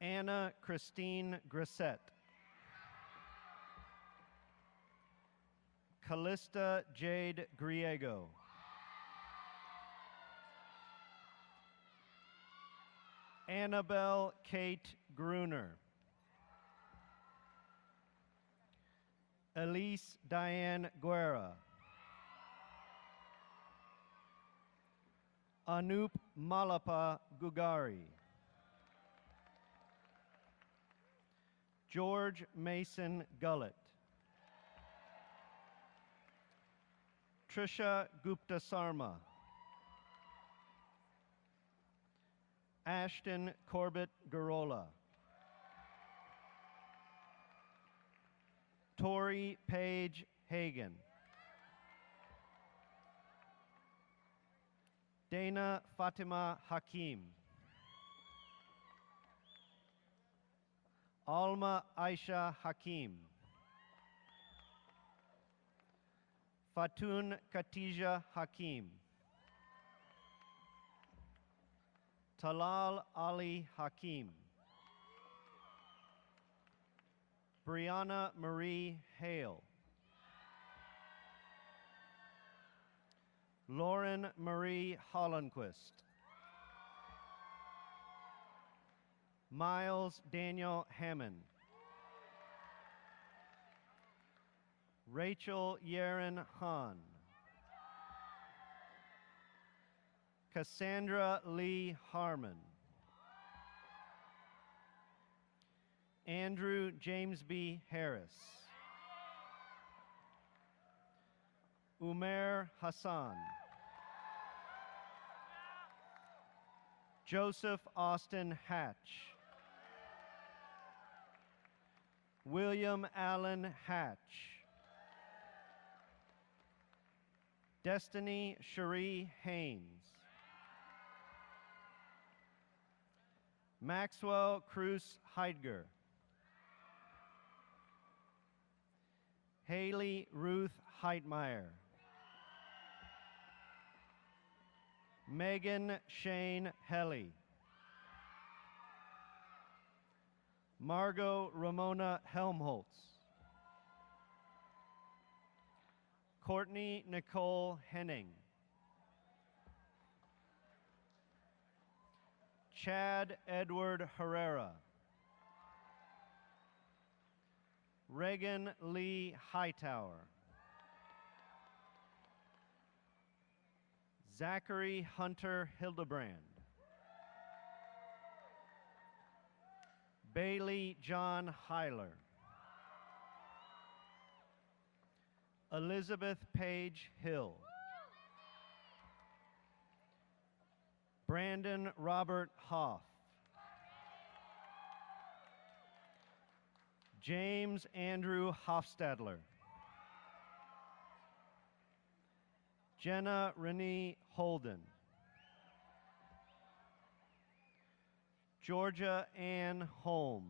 Anna Christine Grissett. Callista Jade Griego. Annabelle Kate Gruner. Elise Diane Guerra. Anup Malapa Gugari. George Mason Gullett. Trisha Gupta Sarma. Ashton Corbett Garola. Tori Page Hagan. Dana Fatima Hakim. Alma Aisha Hakim. Fatun Khatija Hakim. Talal Ali Hakim. Brianna Marie Hale. Lauren Marie Hollenquist. Miles Daniel Hammond. Rachel Yaren Hahn. Cassandra Lee Harmon. Andrew James B. Harris. Umair Hassan. Joseph Austin Hatch. William Allen Hatch. Destiny Cherie Haynes. Maxwell Cruz Heidger. Haley Ruth Heitmeyer. Megan Shane Helly. Margot Ramona Helmholtz. Courtney Nicole Henning. Chad Edward Herrera. Reagan Lee Hightower. Zachary Hunter Hildebrand. Bailey John Heiler. Elizabeth Page Hill. Brandon Robert Hoff. James Andrew Hofstadler. Jenna Renee Holden. Georgia Ann Holmes.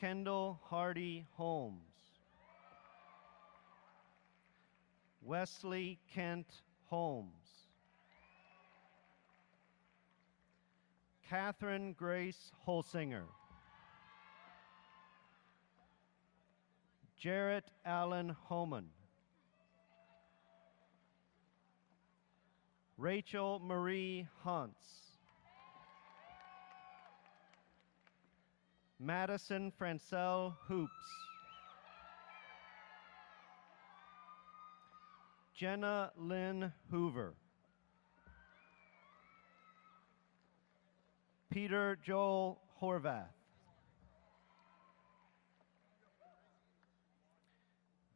Kendall Hardy Holmes. Wesley Kent Holmes. Catherine Grace Holsinger. Jarrett Allen Homan. Rachel Marie Huntz. Madison Francelle Hoops. Jenna Lynn Hoover. Peter Joel Horvath.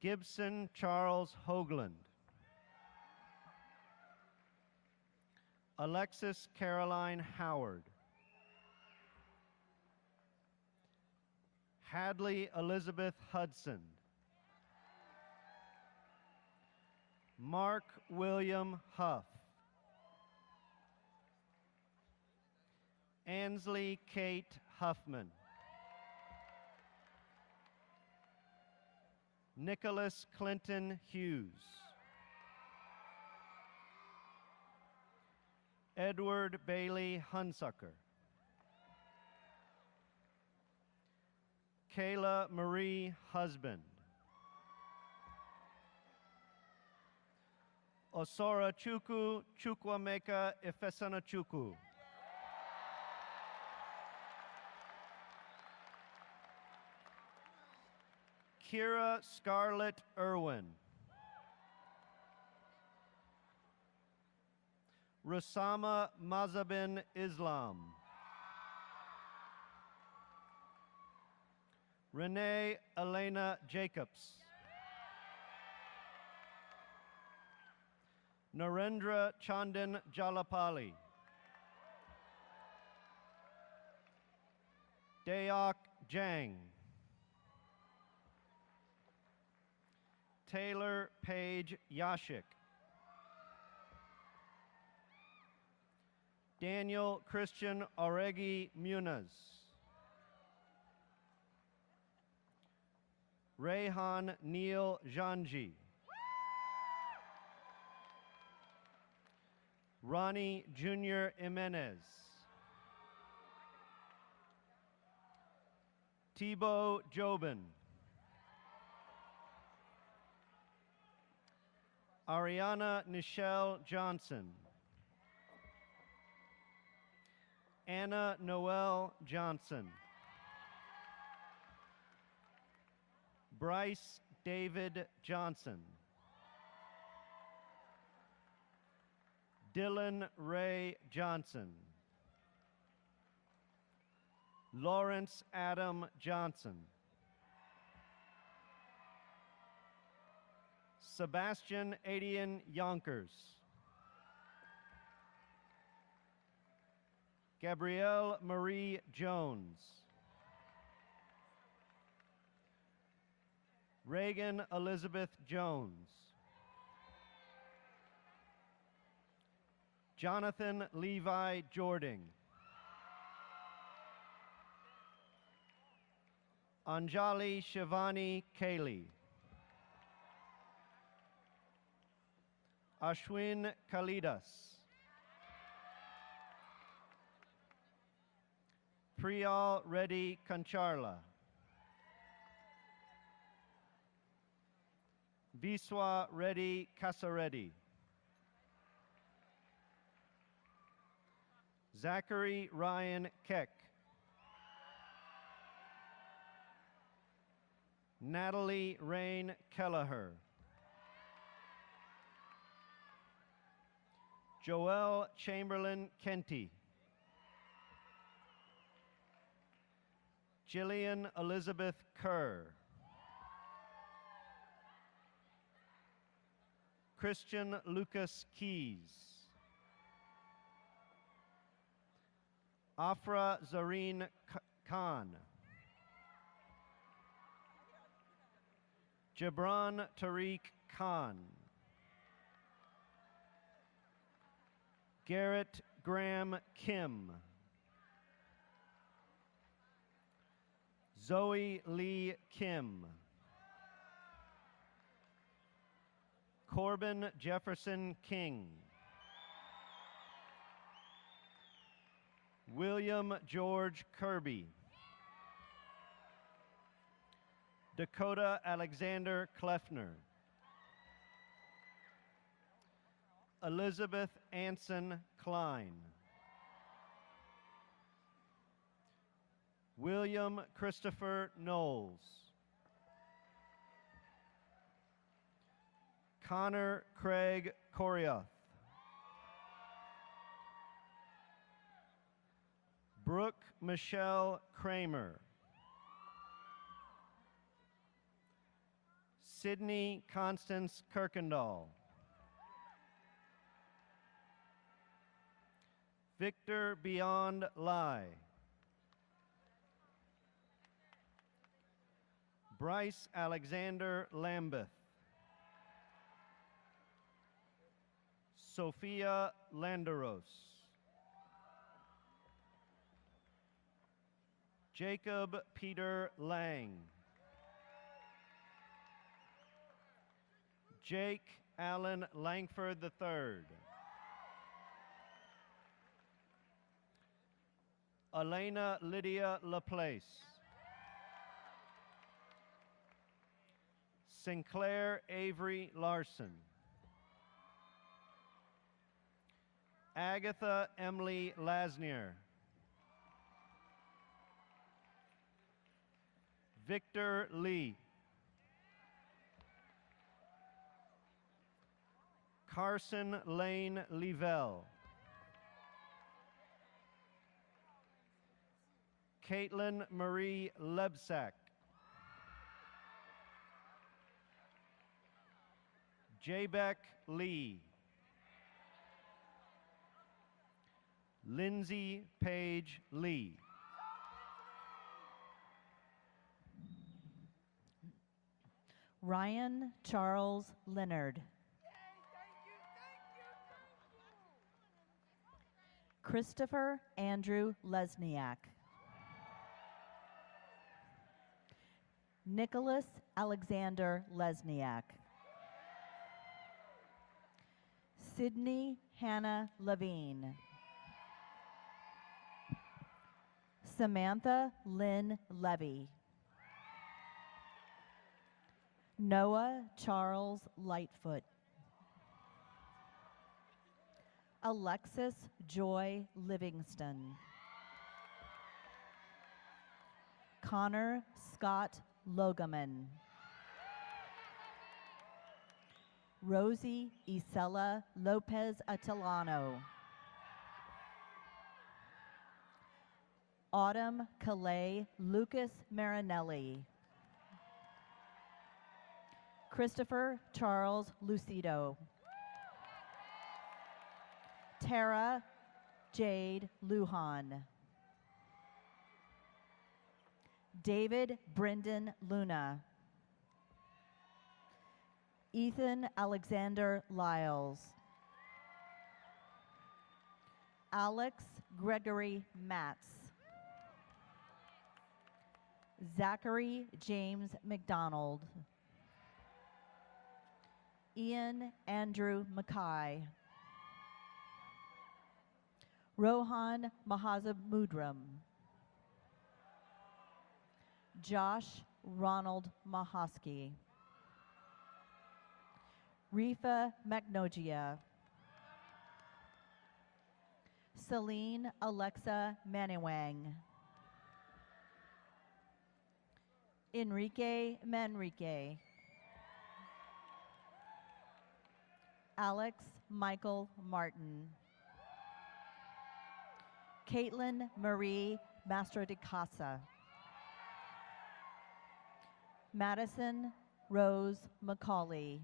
Gibson Charles Hoagland. Alexis Caroline Howard. Hadley Elizabeth Hudson. Mark William Huff. Ansley Kate Huffman. Nicholas Clinton Hughes. Edward Bailey Hunsucker. Kayla Marie Husband. Osora Chukwu Chukwuemeka Ifesanachukwu. Kira Scarlett Irwin. Rusama Mazabin Islam. Renee Elena Jacobs. Narendra Chandan Jalapali. Dayak Jang. Taylor Page Yashik. Daniel Christian Oregi Muniz. Rayhan Neil Janji. Ronnie Jr. Jimenez. Thibaut Jobin. Ariana Nichelle Johnson. Anna Noel Johnson. Bryce David Johnson. Dylan Ray Johnson. Lawrence Adam Johnson. Sebastian Adian Yonkers. Gabrielle Marie Jones. Reagan Elizabeth Jones. Jonathan Levi Jording. Anjali Shivani Kali. Ashwin Kalidas. Priyal Reddy Kancharla. Viswa Reddy Kasareddy. Zachary Ryan Keck. Natalie Rain Kelleher. Joelle Chamberlain Kenty. Jillian Elizabeth Kerr. Christian Lucas Keys. Afra Zareen Khan. Jabran Tariq Khan. Garrett Graham Kim. Zoe Lee Kim. Corbin Jefferson King. William George Kirby. Dakota Alexander Kleffner. Elizabeth Anson Klein. William Christopher Knowles. Connor Craig Korioth. Brooke Michelle Kramer. Sydney Constance Kirkendall. Victor Beyond Lai. Bryce Alexander Lambeth. Sophia Landeros. Jacob Peter Lang. Jake Allen Langford III. Elena Lydia Laplace. Sinclair Avery Larson. Agatha Emily Lasnier. Victor Lee. Carson Lane Levell. Caitlin Marie Lebsack. Jaybeck Lee. Lindsay Page Lee. Ryan Charles Leonard. Christopher Andrew Lesniak. Nicholas Alexander Lesniak. Sydney Hannah Levine. Samantha Lynn Levy. Noah Charles Lightfoot. Alexis Joy Livingston. Connor Scott Logaman. Rosie Isela Lopez Atilano. Autumn Calais Lucas Marinelli. Christopher Charles Lucido. Tara Jade Lujan. David Brendan Luna. Ethan Alexander Lyles. Alex Gregory Matz. Zachary James McDonald. Ian Andrew Mackay. Rohan Mahasamudram. Josh Ronald Mahosky. Rifa Magnogia. Celine Alexa Maniwang. Enrique Manrique. Alex Michael Martin. Caitlin Marie Mastro de Casa. Madison Rose Macaulay.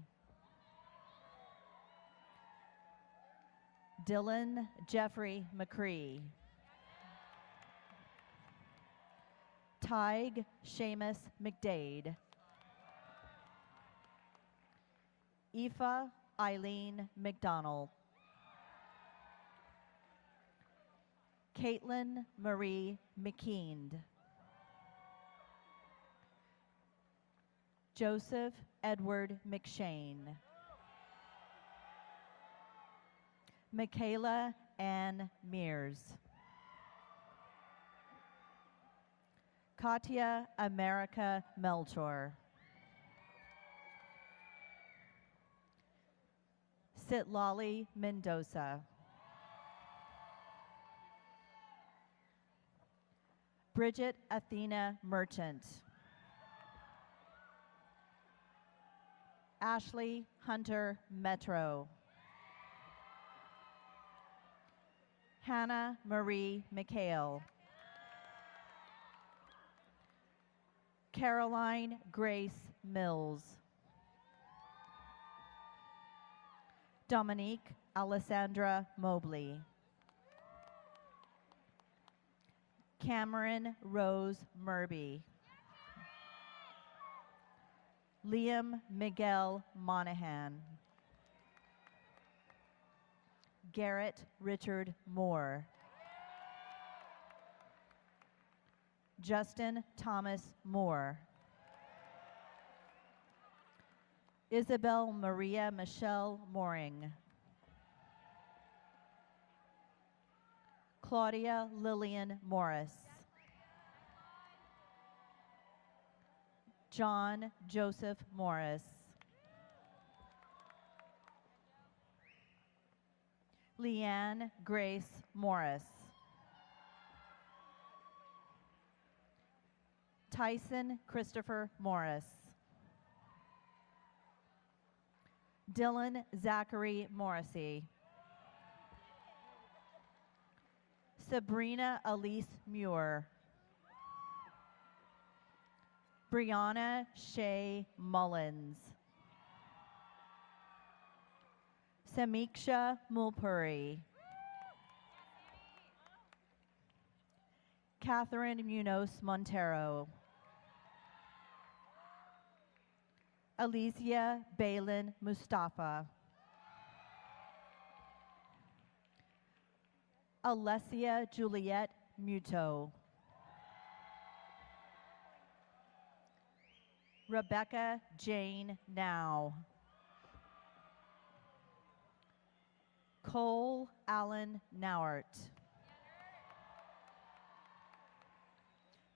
Dylan Jeffrey McCree. Tig Seamus McDade. Aoife Eileen McDonald. Caitlin Marie McKeand. Joseph Edward McShane. Michaela Ann Mears. Katya America Melchor. Sitlali Mendoza. Bridget Athena Merchant. Ashley Hunter Metro. Hannah Marie McHale. Caroline Grace Mills. Dominique Alessandra Mobley. Cameron Rose Murby. Liam Miguel Monahan. Garrett Richard Moore. Justin Thomas Moore. Isabel Maria Michelle Mooring. Claudia Lillian Morris. John Joseph Morris. Leanne Grace Morris. Tyson Christopher Morris. Dylan Zachary Morrissey. Sabrina Elise Muir. Brianna Shea Mullins. Samiksha Mulpuri. Catherine Munoz Montero. Alicia Balin Mustafa. Alessia Juliette Muto. Rebecca Jane Now. Cole Allen Nauert.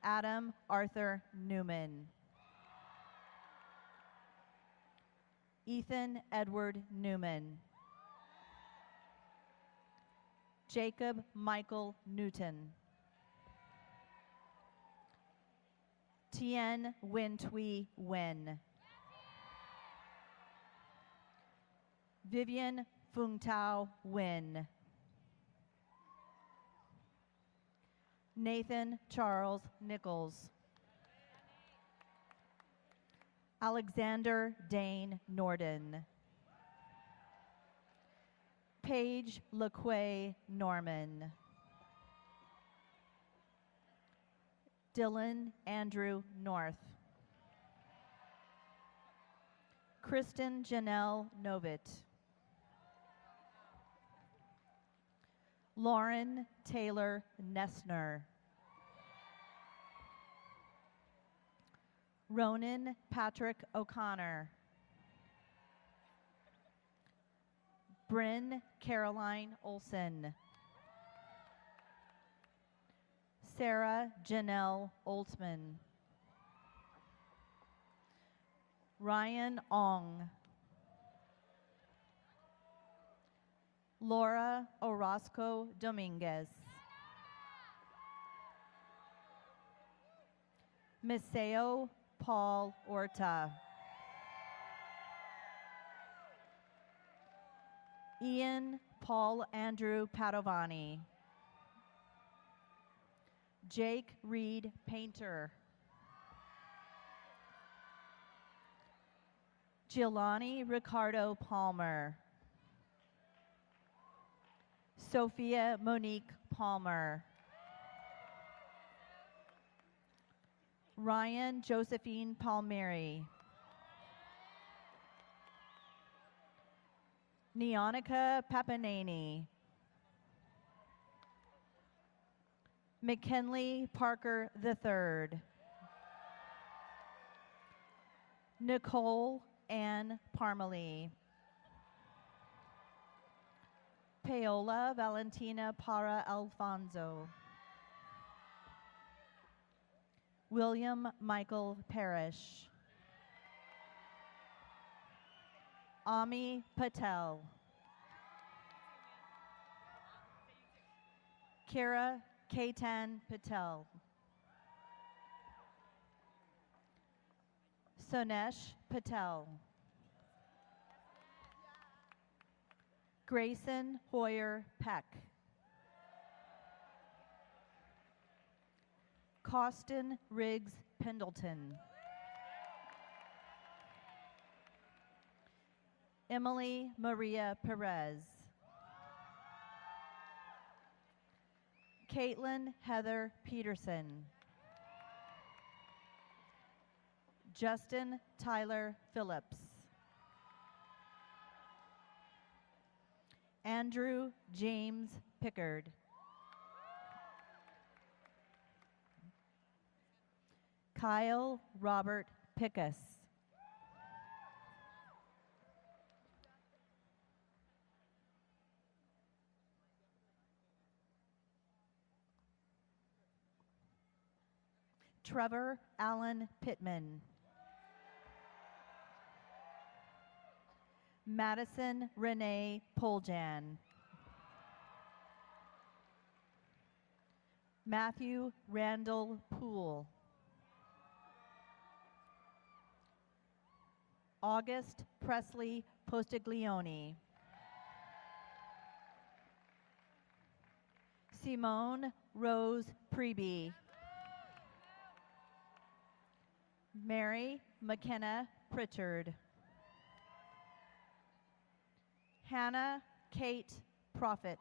Adam Arthur Newman. Ethan Edward Newman. Jacob Michael Newton. Tien Win Tui Wen. Vivian Fung Tao Win. Nathan Charles Nichols. Alexander Dane Norden. Paige LaQuay Norman. Dylan Andrew North. Kristen Janelle Novit. Lauren Taylor Nessner. Ronan Patrick O'Connor. Bryn Caroline Olson. Sarah Janelle Oltman. Ryan Ong. Laura Orozco Dominguez. Miseo Paul Orta. Ian Paul Andrew Padovani. Jake Reed Painter. Giovanni Ricardo Palmer. Sophia Monique Palmer. Ryan Josephine Palmieri. Neonica Papanani. McKinley Parker III. Nicole Ann Parmalee. Paola Valentina Para Alfonso. William Michael Parrish. Ami Patel. Kira Ketan Patel. Sonesh Patel. Grayson Hoyer Peck. Costin Riggs Pendleton. Emily Maria Perez. Caitlin Heather Peterson. Justin Tyler Phillips. Andrew James Pickard. Kyle Robert Pickus. Trevor Allen Pittman. Madison Renee Poljan. Matthew Randall Poole. August Presley Postiglione. Simone Rose Preby. Mary McKenna Pritchard. Hannah Kate Prophet.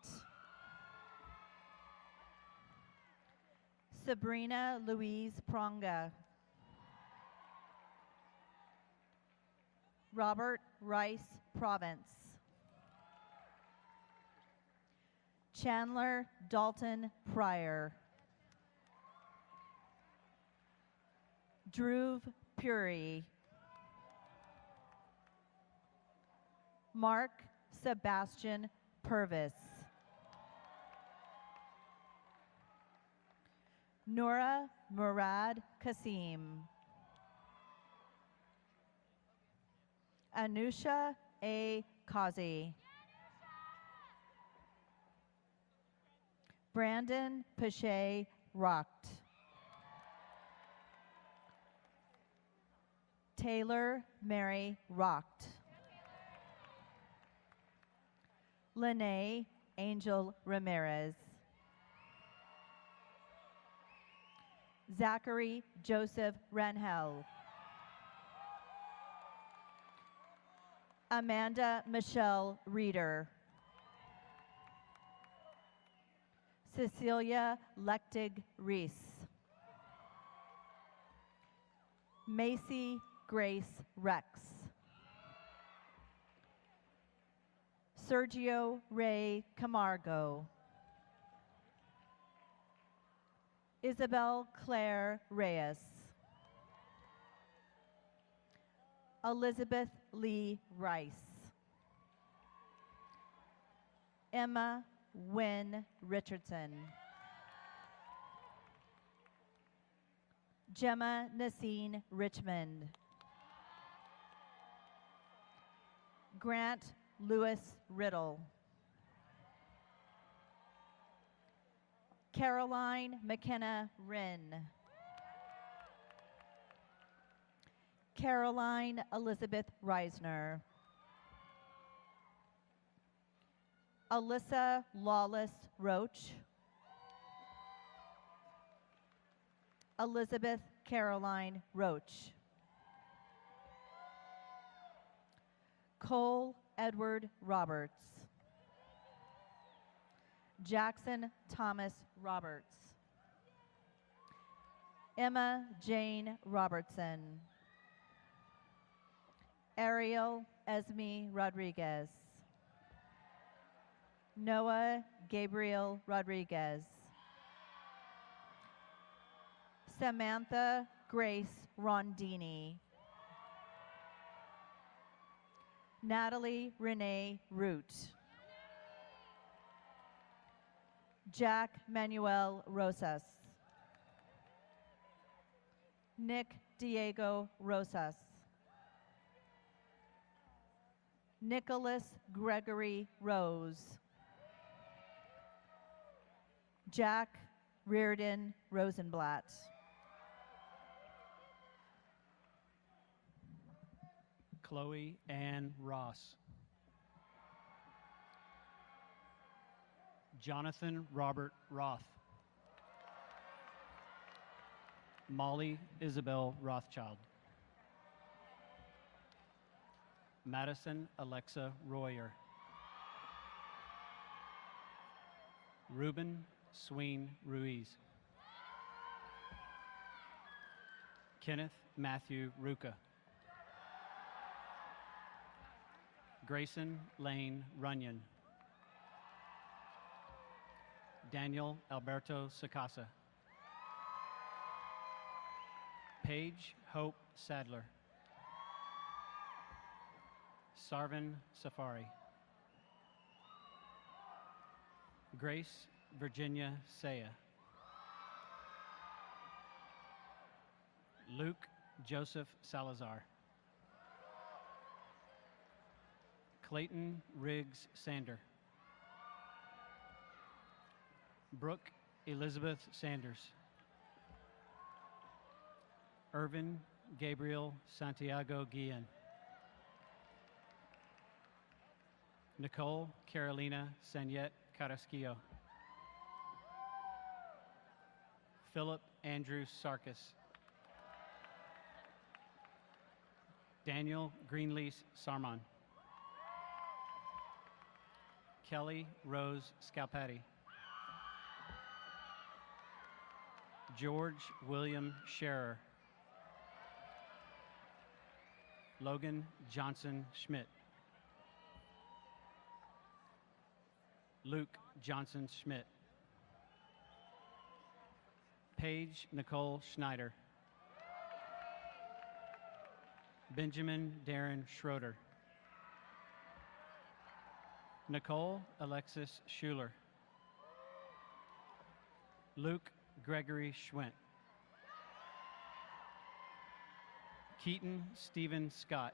Sabrina Louise Pronga. Robert Rice Province. Chandler Dalton Pryor. Dhruv Puri. Mark Sebastian Purvis. Nora Murad Kasim. Anusha A. Kazi. Brandon Pache Rocht. Taylor Mary Rocht. Lene Angel Ramirez. Zachary Joseph Ranhel. Amanda Michelle Reeder. Cecilia Lechtig Reese. Macy Grace Rex. Sergio Ray Camargo. Isabel Claire Reyes. Elizabeth Lee Rice. Emma Wynne Richardson. Gemma Nasine Richmond. Grant Lewis Riddle. Caroline McKenna Wren. Caroline Elizabeth Reisner. Alyssa Lawless Roach. Elizabeth Caroline Roach. Cole Edward Roberts. Jackson Thomas Roberts. Emma Jane Robertson. Ariel Esme Rodriguez. Noah Gabriel Rodriguez. Samantha Grace Rondini. Natalie Renee Root. Jack Manuel Rosas. Nick Diego Rosas. Nicholas Gregory Rose. Jack Reardon Rosenblatt. Chloe Ann Ross. Jonathan Robert Roth. Molly Isabel Rothschild. Madison Alexa Royer. Ruben Sween Ruiz. Kenneth Matthew Ruka. Grayson Lane Runyon. Daniel Alberto Sacasa. Paige Hope Sadler. Sarvin Safari. Grace Virginia Saya. Luke Joseph Salazar. Clayton Riggs Sander. Brooke Elizabeth Sanders. Irvin Gabriel Santiago Guillen. Nicole Carolina Sanyet Carrasquillo. Philip Andrew Sarkis. Daniel Greenlease Sarmon. Kelly Rose Scalpati. George William Scherer. Logan Johnson Schmidt. Luke Johnson Schmidt. Paige Nicole Schneider. Benjamin Darren Schroeder. Nicole Alexis Schuler. Luke Gregory Schwent. Keaton Stephen Scott.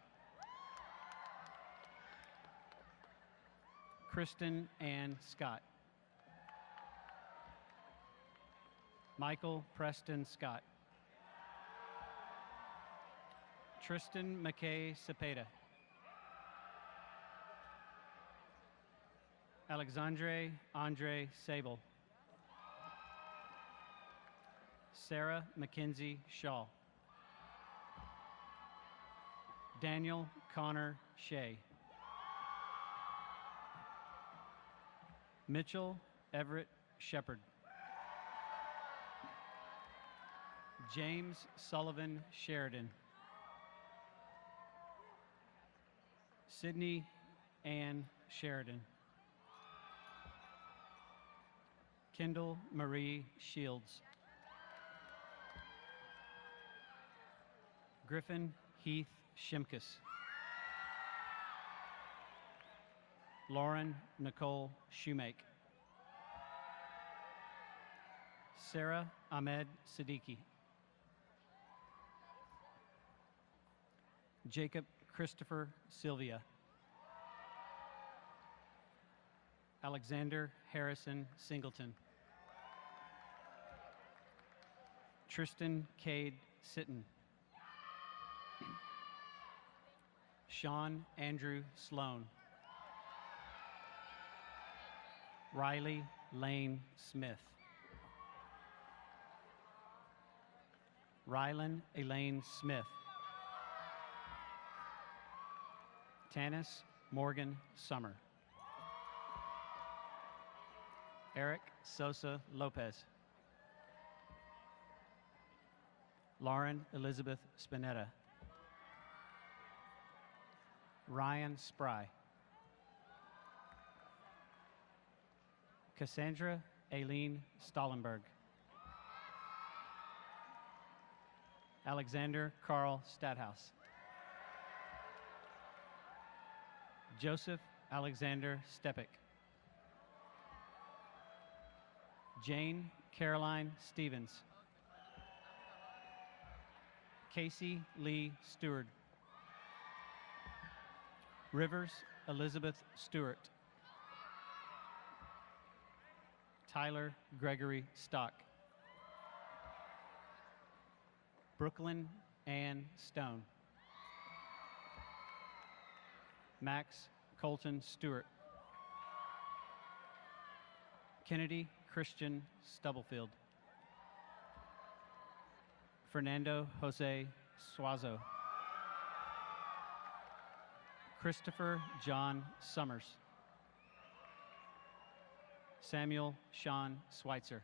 Kristen Ann Scott. Michael Preston Scott. Tristan McKay Cepeda. Alexandre Andre Sable. Sarah Mackenzie Shaw. Daniel Connor Shea. Mitchell Everett Shepard. James Sullivan Sheridan. Sydney Ann Sheridan. Kendall Marie Shields. Griffin Heath Shimkus. Lauren Nicole Shoemake. Sarah Ahmed Siddiqui. Jacob Christopher Sylvia. Alexander Harrison Singleton. Tristan Cade Sitton. Sean Andrew Sloan. Riley Lane Smith. Rylan Elaine Smith. Tanis Morgan Summer. Eric Sosa Lopez. Lauren Elizabeth Spinetta. Ryan Spry. Cassandra Aileen Stallenberg. Alexander Carl Stadhouse. Joseph Alexander Stepik. Jane Caroline Stevens. Casey Lee Stewart. Rivers Elizabeth Stewart. Tyler Gregory Stock. Brooklyn Ann Stone. Max Colton Stewart. Kennedy Christian Stubblefield. Fernando Jose Suazo. Christopher John Summers. Samuel Sean Schweitzer.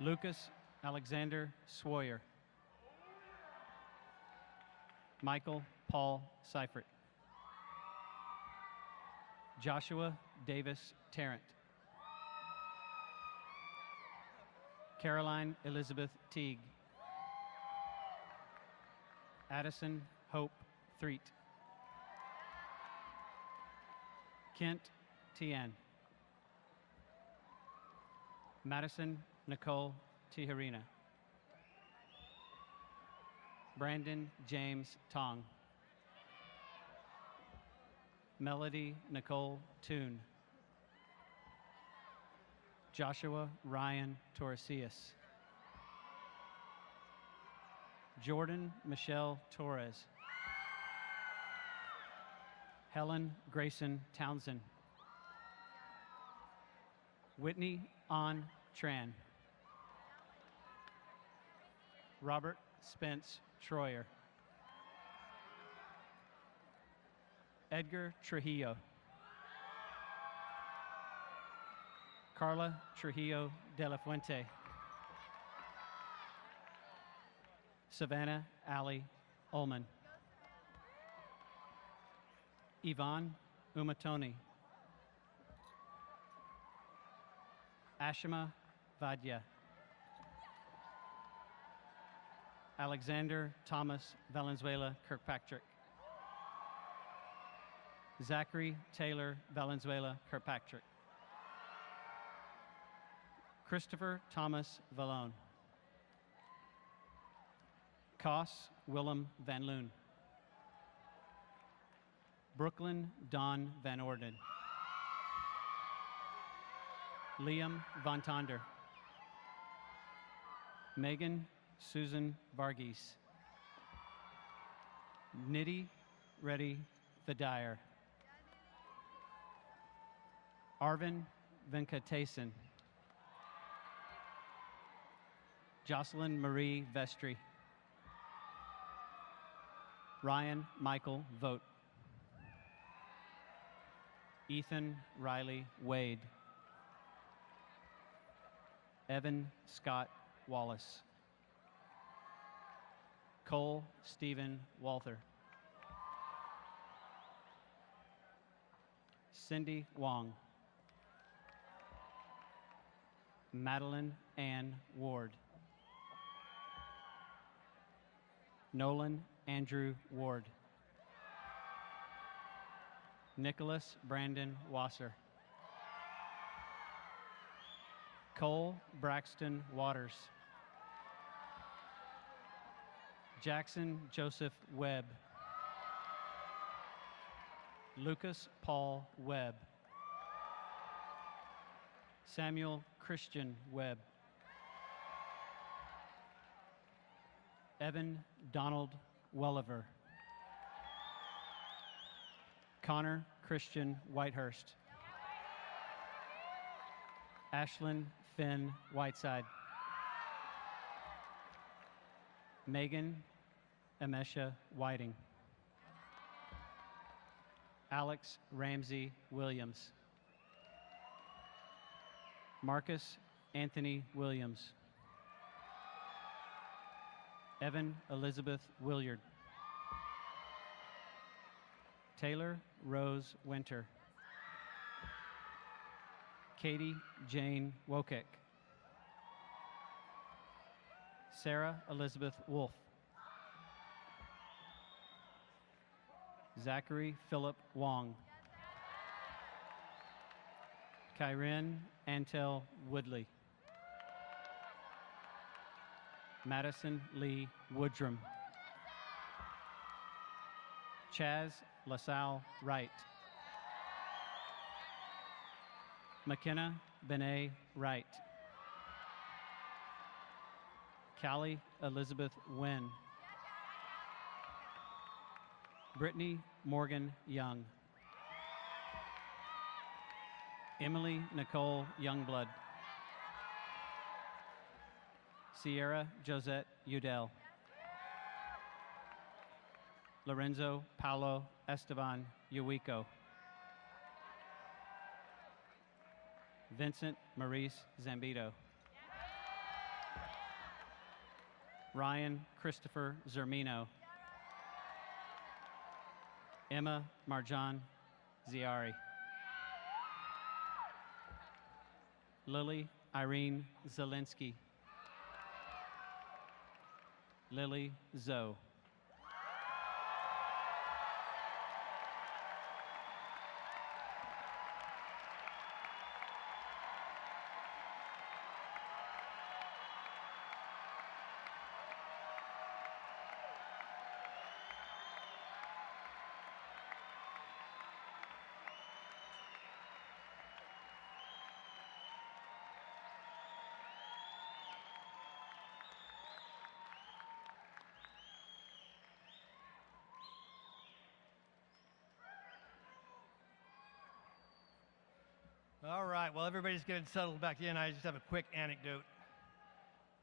Lucas Alexander Swoyer. Michael Paul Seifert. Joshua Davis Tarrant. Caroline Elizabeth Teague. Addison Hope Threet. Kent Tian. Madison Nicole Tijerina. Brandon James Tong. Melody Nicole Toon. Joshua Ryan Torresias. Jordan Michelle Torres. Helen Grayson Townsend. Whitney An Tran. Robert Spence Troyer. Edgar Trujillo. Carla Trujillo de la Fuente. Savannah Ali Ullman. Yvonne Umatoni. Ashima Vadya. Alexander Thomas Valenzuela Kirkpatrick. Zachary Taylor Valenzuela Kirkpatrick. Christopher Thomas Vallone. Koss Willem Van Loon. Brooklyn Don Van Orden. Liam Von Tonder. Megan Susan Varghese. Nidhi Reddy Vidyer. Arvin Venkatesan. Jocelyn Marie Vestry. Ryan Michael Vogt. Ethan Riley Wade. Evan Scott Wallace. Cole Stephen Walther. Cindy Wong. Madeline Ann Ward. Nolan Andrew Ward. Nicholas Brandon Wasser. Cole Braxton Waters. Jackson Joseph Webb. Lucas Paul Webb. Samuel Christian Webb. Evan Donald Welliver. Connor Christian Whitehurst. Ashlyn Finn Whiteside. Megan Amesha Whiting. Alex Ramsey Williams. Marcus Anthony Williams. Evan Elizabeth Williard. Taylor Rose Winter. Katie Jane Wokek. Sarah Elizabeth Wolf. Zachary Philip Wong. Kyren Antel Woodley. Madison Lee Woodrum. Chaz LaSalle Wright. McKenna Benet Wright. Callie Elizabeth Wynn. Brittany Morgan Young. Emily Nicole Youngblood. Sierra Josette Udell. Lorenzo Paulo Esteban Uwico. Vincent Maurice Zambito. Ryan Christopher Zermino. Emma Marjan Ziari. Lily Irene Zelinsky. Lily Zoe. All right, well, everybody's getting settled back in. I just have a quick anecdote.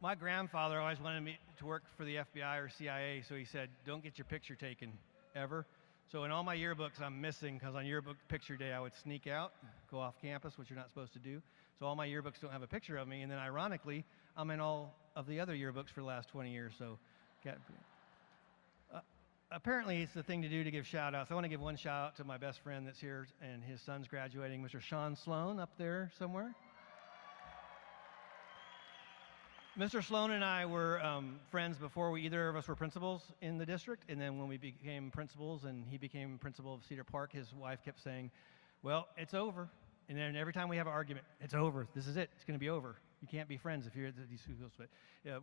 My grandfather always wanted me to work for the FBI or CIA, so he said, don't get your picture taken, ever. So in all my yearbooks, I'm missing, because on yearbook picture day, I would sneak out, go off campus, which you're not supposed to do. So all my yearbooks don't have a picture of me, and then ironically, I'm in all of the other yearbooks for the last 20 years, so apparently it's the thing to do to give shout outs. I want to give one shout out to my best friend that's here, and his son's graduating, Mr. Sean Sloan, up there somewhere. Mr. Sloan and I were friends before either of us were principals in the district, and then when we became principals and he became principal of Cedar Park, his wife kept saying, well, it's over. And then every time we have an argument, it's over. This is it. It's going to be over. You can't be friends if you're at these schools. But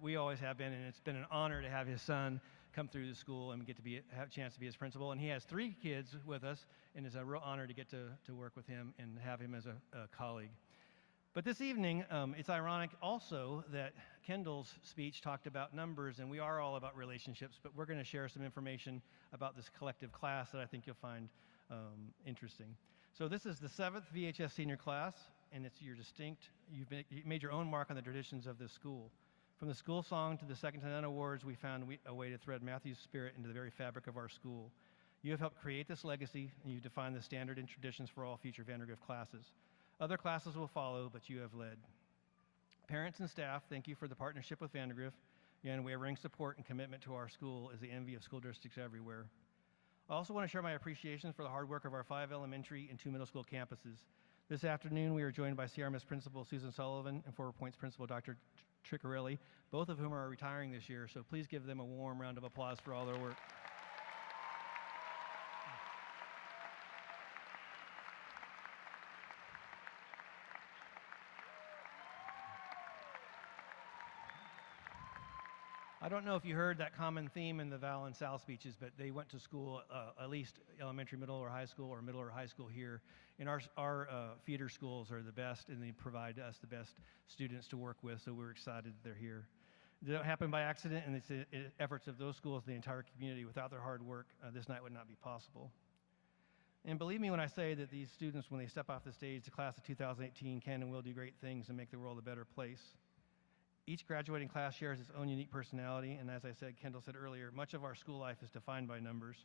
we always have been, and it's been an honor to have his son come through the school and have a chance to be his principal. And he has 3 kids with us, and it's a real honor to get to work with him and have him as a colleague. But this evening, it's ironic also that Kendall's speech talked about numbers, and we are all about relationships, but we're going to share some information about this collective class that I think you'll find interesting. So this is the 7th VHS senior class, and it's your distinct, you made your own mark on the traditions of this school. From the school song to the Second to None Awards, we found a way to thread Matthew's spirit into the very fabric of our school. You have helped create this legacy, and you've defined the standard and traditions for all future Vandegrift classes. Other classes will follow, but you have led. Parents and staff, thank you for the partnership with Vandegrift. Your unwavering support and commitment to our school is the envy of school districts everywhere. I also want to share my appreciation for the hard work of our 5 elementary and 2 middle school campuses. This afternoon, we are joined by CRMS Principal Susan Sullivan and 4 Points Principal Dr. Triccarelli, both of whom are retiring this year, so please give them a warm round of applause for all their work. I don't know if you heard that common theme in the Val and South speeches, but they went to school, at least elementary, middle, or high school here. And our feeder schools are the best, and they provide us the best students to work with, so we're excited that they're here. They don't happen by accident, and it's the efforts of those schools, the entire community. Without their hard work, this night would not be possible. And believe me when I say that these students, when they step off the stage, the class of 2018 can and will do great things and make the world a better place. Each graduating class shares its own unique personality, and as I said, Kendall said earlier, much of our school life is defined by numbers.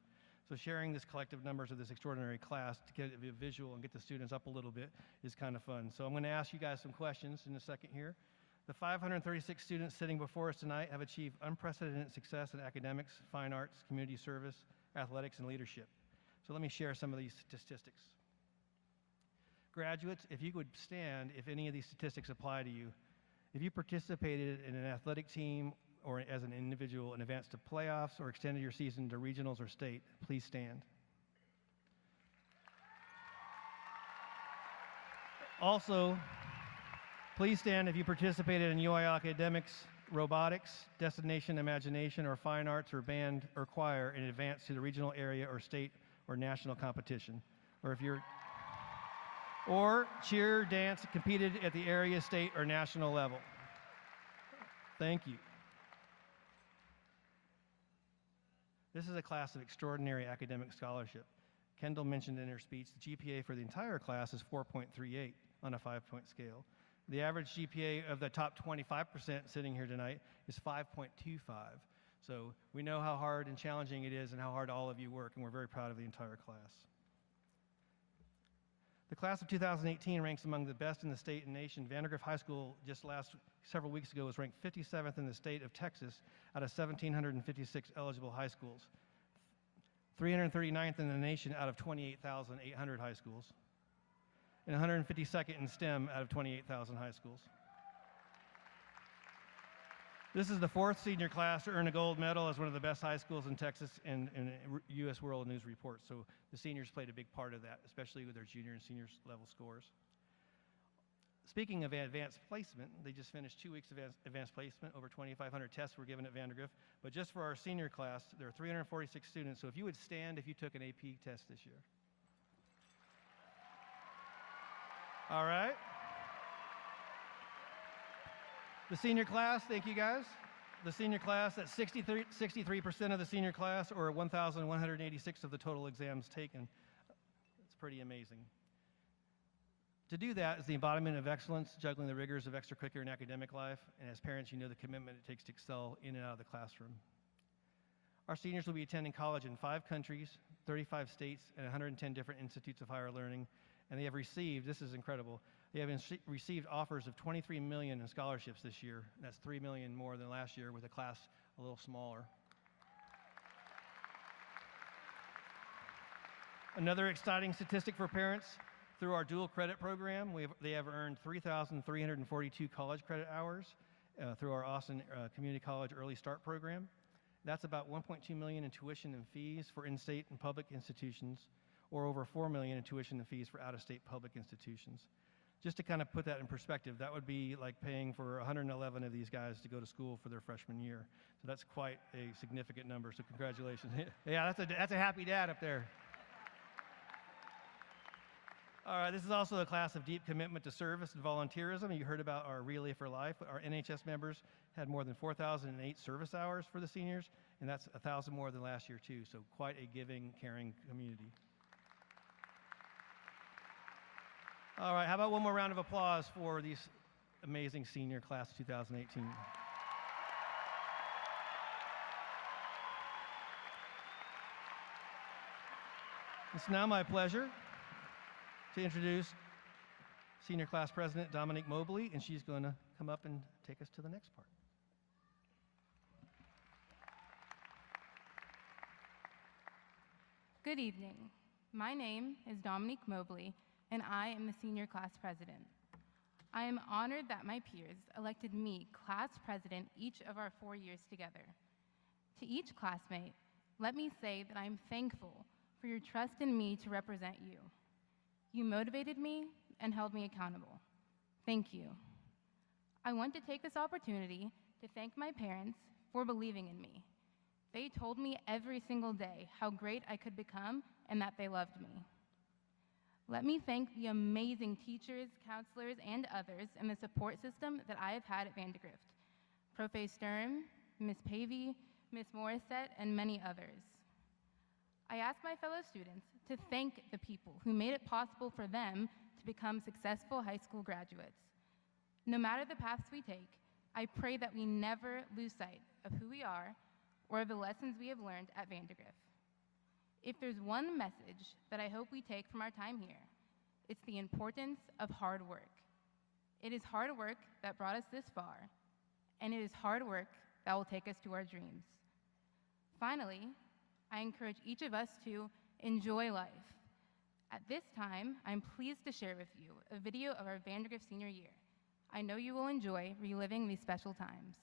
So sharing this collective numbers of this extraordinary class to get a visual and get the students up a little bit is kind of fun. So I'm going to ask you guys some questions in a second here. The 536 students sitting before us tonight have achieved unprecedented success in academics, fine arts, community service, athletics, and leadership. So let me share some of these statistics. Graduates, if you would stand if any of these statistics apply to you. If you participated in an athletic team or as an individual in advance to playoffs or extended your season to regionals or state, please stand. Also, please stand if you participated in UI academics, robotics, destination imagination, or fine arts or band or choir in advance to the regional area or state or national competition. Or if you're or cheer, dance, competed at the area, state, or national level. Thank you. This is a class of extraordinary academic scholarship. Kendall mentioned in her speech the GPA for the entire class is 4.38 on a 5-point scale. The average GPA of the top 25% sitting here tonight is 5.25. So we know how hard and challenging it is and how hard all of you work, and we're very proud of the entire class. The class of 2018 ranks among the best in the state and nation. Vandegrift High School several weeks ago was ranked 57th in the state of Texas out of 1,756 eligible high schools, 339th in the nation out of 28,800 high schools, and 152nd in STEM out of 28,000 high schools. This is the 4th senior class to earn a gold medal as one of the best high schools in Texas and U.S. World News Report. So the seniors played a big part of that, especially with their junior and senior level scores. Speaking of advanced placement, they just finished 2 weeks of advanced placement. Over 2,500 tests were given at Vandegrift. But just for our senior class, there are 346 students. So if you would stand if you took an AP test this year. All right. The senior class, thank you guys. The senior class, that's 63% of the senior class, or 1,186 of the total exams taken. It's pretty amazing. To do that is the embodiment of excellence, juggling the rigors of extracurricular and academic life, and as parents, you know the commitment it takes to excel in and out of the classroom. Our seniors will be attending college in 5 countries, 35 states, and 110 different institutes of higher learning, and they have received, this is incredible, they have received offers of $23 million in scholarships this year. That's $3 million more than last year with a class a little smaller. Another exciting statistic for parents, through our dual credit program, they have earned 3,342 college credit hours through our Austin Community College Early Start program. That's about $1.2 million in tuition and fees for in-state and public institutions, or over $4 million in tuition and fees for out-of-state public institutions. Just to kind of put that in perspective, that would be like paying for 111 of these guys to go to school for their freshman year. So that's quite a significant number, so congratulations. Yeah, that's a happy dad up there. All right, this is also a class of deep commitment to service and volunteerism. You heard about our Relay for Life. Our NHS members had more than 4,008 service hours for the seniors, and that's 1,000 more than last year too, so quite a giving, caring community. All right, how about one more round of applause for these amazing senior class of 2018. It's now my pleasure to introduce Senior Class President Dominique Mobley, and she's going to come up and take us to the next part. Good evening. My name is Dominique Mobley, and I am the senior class president. I am honored that my peers elected me class president each of our 4 years together. To each classmate, let me say that I am thankful for your trust in me to represent you. You motivated me and held me accountable. Thank you. I want to take this opportunity to thank my parents for believing in me. They told me every single day how great I could become and that they loved me. Let me thank the amazing teachers, counselors, and others in the support system that I have had at Vandegrift. Prof. Sturm, Ms. Pavey, Ms. Morissette, and many others. I ask my fellow students to thank the people who made it possible for them to become successful high school graduates. No matter the paths we take, I pray that we never lose sight of who we are or of the lessons we have learned at Vandegrift. If there's one message that I hope we take from our time here, it's the importance of hard work. It is hard work that brought us this far, and it is hard work that will take us to our dreams. Finally, I encourage each of us to enjoy life. At this time, I'm pleased to share with you a video of our Vandegrift senior year. I know you will enjoy reliving these special times.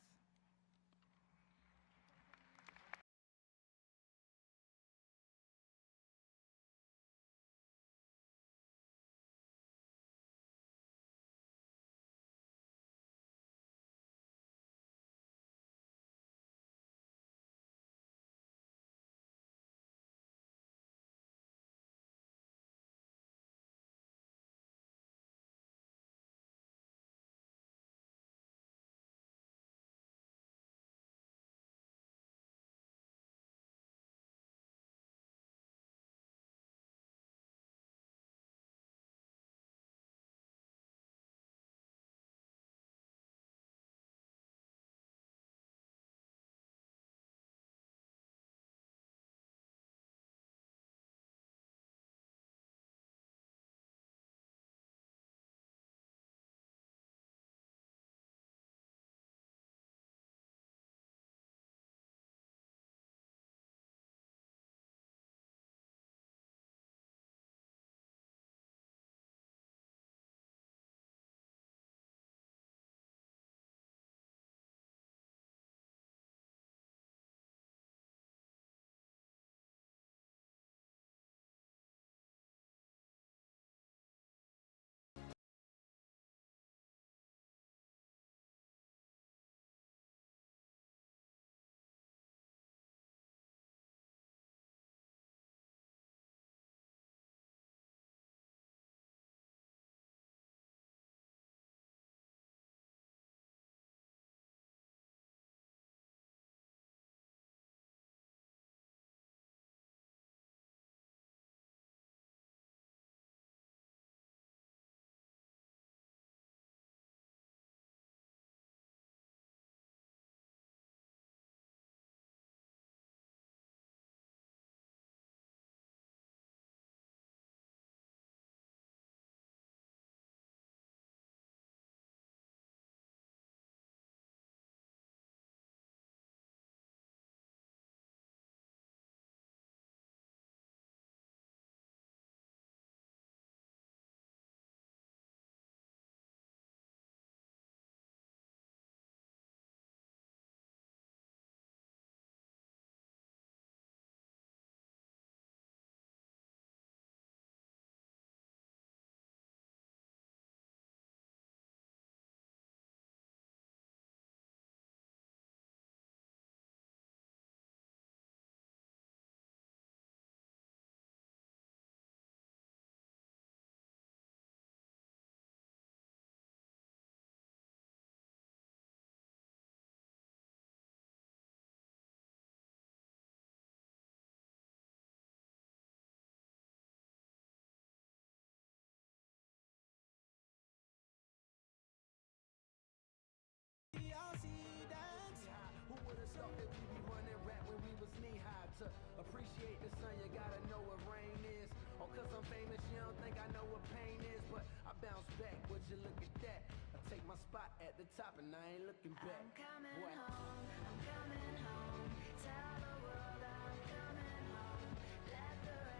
Appreciate the sun, you gotta know what rain is. Oh, cause I'm famous, you don't think I know what pain is. But I bounce back, would you look at that? I take my spot at the top and I ain't looking back. I'm coming home, I'm coming home. Tell the world I'm coming home. Let the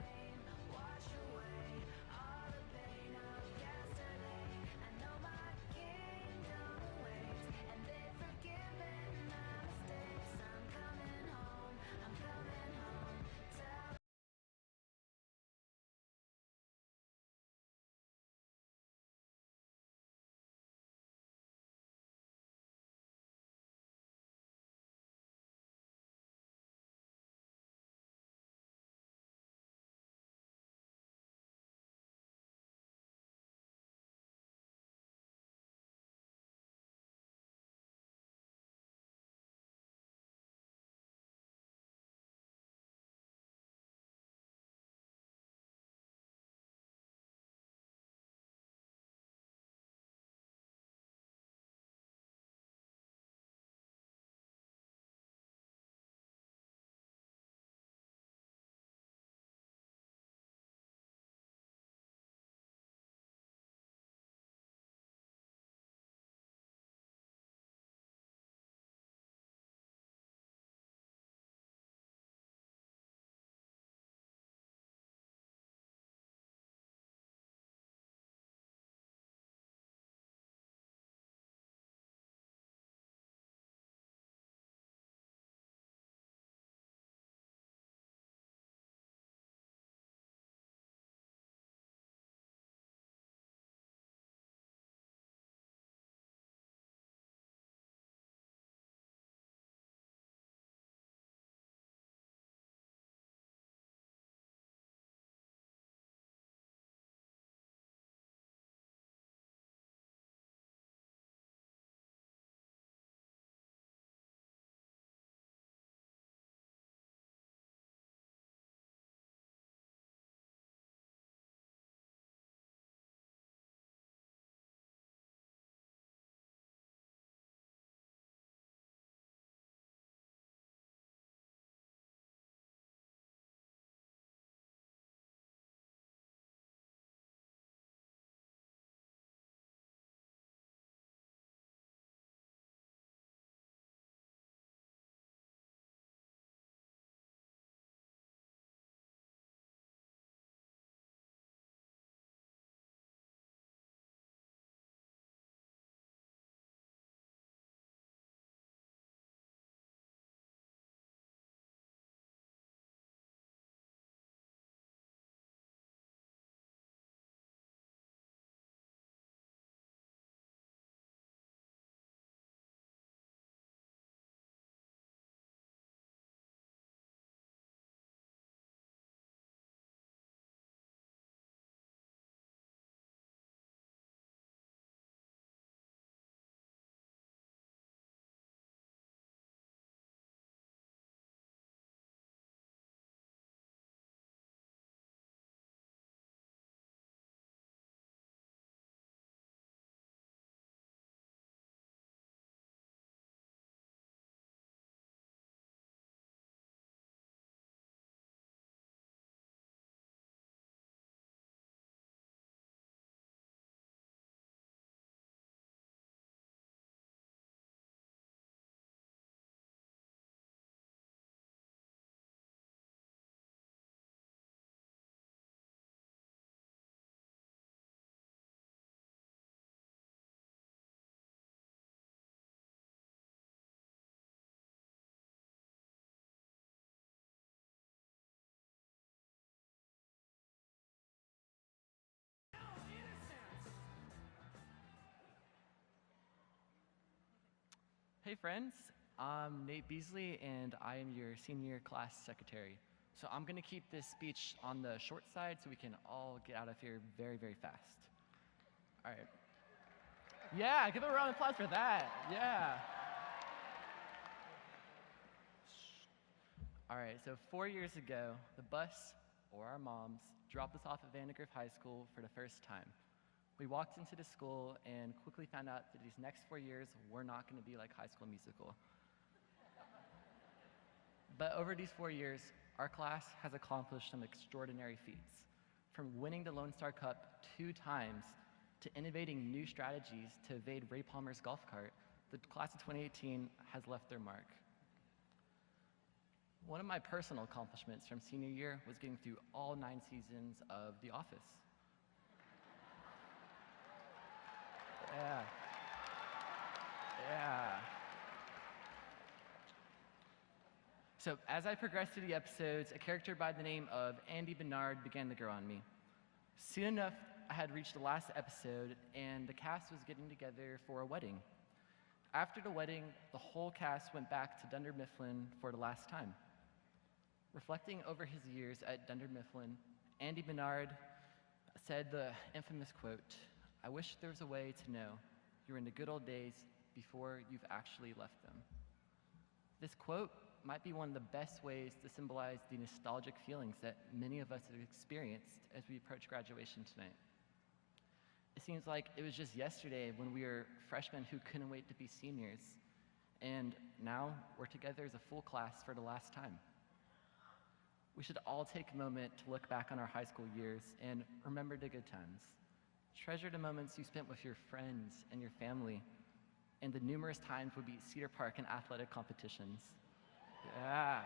Hey friends, I'm Nate Beasley and I am your senior class secretary. So I'm gonna keep this speech on the short side so we can all get out of here very, very fast. All right. Yeah, give a round of applause for that. Yeah. All right, so 4 years ago, the bus, or our moms, dropped us off at Vandegrift High School for the first time. We walked into the school and quickly found out that these next 4 years were not going to be like High School Musical. But over these 4 years, our class has accomplished some extraordinary feats. From winning the Lone Star Cup 2 times to innovating new strategies to evade Ray Palmer's golf cart, the class of 2018 has left their mark. One of my personal accomplishments from senior year was getting through all 9 seasons of The Office. Yeah. Yeah. So as I progressed through the episodes, a character by the name of Andy Bernard began to grow on me. Soon enough, I had reached the last episode, and the cast was getting together for a wedding. After the wedding, the whole cast went back to Dunder Mifflin for the last time. Reflecting over his years at Dunder Mifflin, Andy Bernard said the infamous quote, "I wish there was a way to know you were in the good old days before you've actually left them." This quote might be one of the best ways to symbolize the nostalgic feelings that many of us have experienced as we approach graduation tonight. It seems like it was just yesterday when we were freshmen who couldn't wait to be seniors, and now we're together as a full class for the last time. We should all take a moment to look back on our high school years and remember the good times. Treasure the moments you spent with your friends and your family, and the numerous times we beat Cedar Park in athletic competitions. Yeah.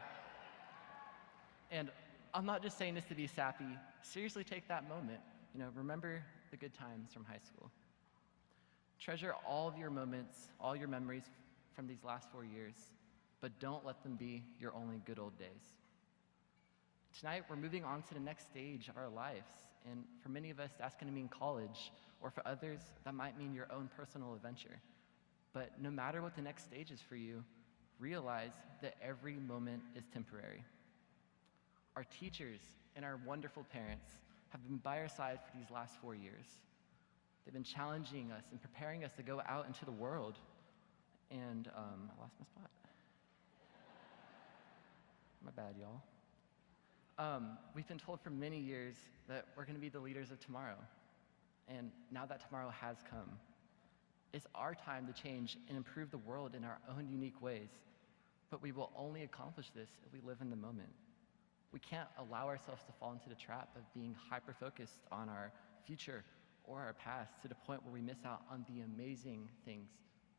And I'm not just saying this to be sappy. Seriously, take that moment. Remember the good times from high school. Treasure all of your moments, all your memories from these last 4 years, but don't let them be your only good old days. Tonight, we're moving on to the next stage of our lives, and for many of us, that's going to mean college, or for others, that might mean your own personal adventure. But no matter what the next stage is for you, realize that every moment is temporary. Our teachers and our wonderful parents have been by our side for these last 4 years. They've been challenging us and preparing us to go out into the world. And I lost my spot. My bad, y'all. We've been told for many years that we're going to be the leaders of tomorrow. And now that tomorrow has come, it's our time to change and improve the world in our own unique ways. But we will only accomplish this if we live in the moment. We can't allow ourselves to fall into the trap of being hyper-focused on our future or our past to the point where we miss out on the amazing things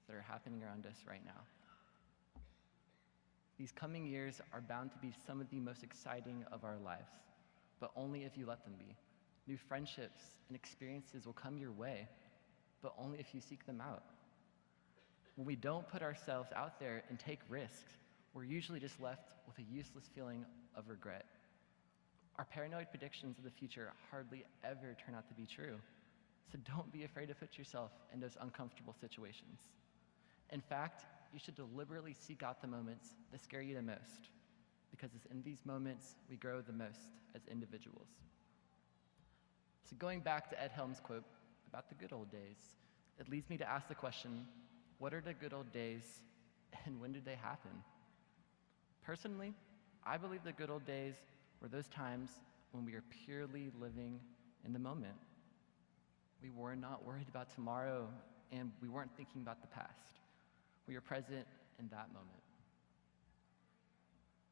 that are happening around us right now. These coming years are bound to be some of the most exciting of our lives, but only if you let them be. New friendships and experiences will come your way, but only if you seek them out. When we don't put ourselves out there and take risks, we're usually just left with a useless feeling of regret. Our paranoid predictions of the future hardly ever turn out to be true, so don't be afraid to put yourself in those uncomfortable situations. In fact, you should deliberately seek out the moments that scare you the most, because it's in these moments we grow the most as individuals. So going back to Ed Helms' quote about the good old days, it leads me to ask the question, what are the good old days and when did they happen? Personally, I believe the good old days were those times when we are purely living in the moment. We were not worried about tomorrow, and we weren't thinking about the past. We are present in that moment.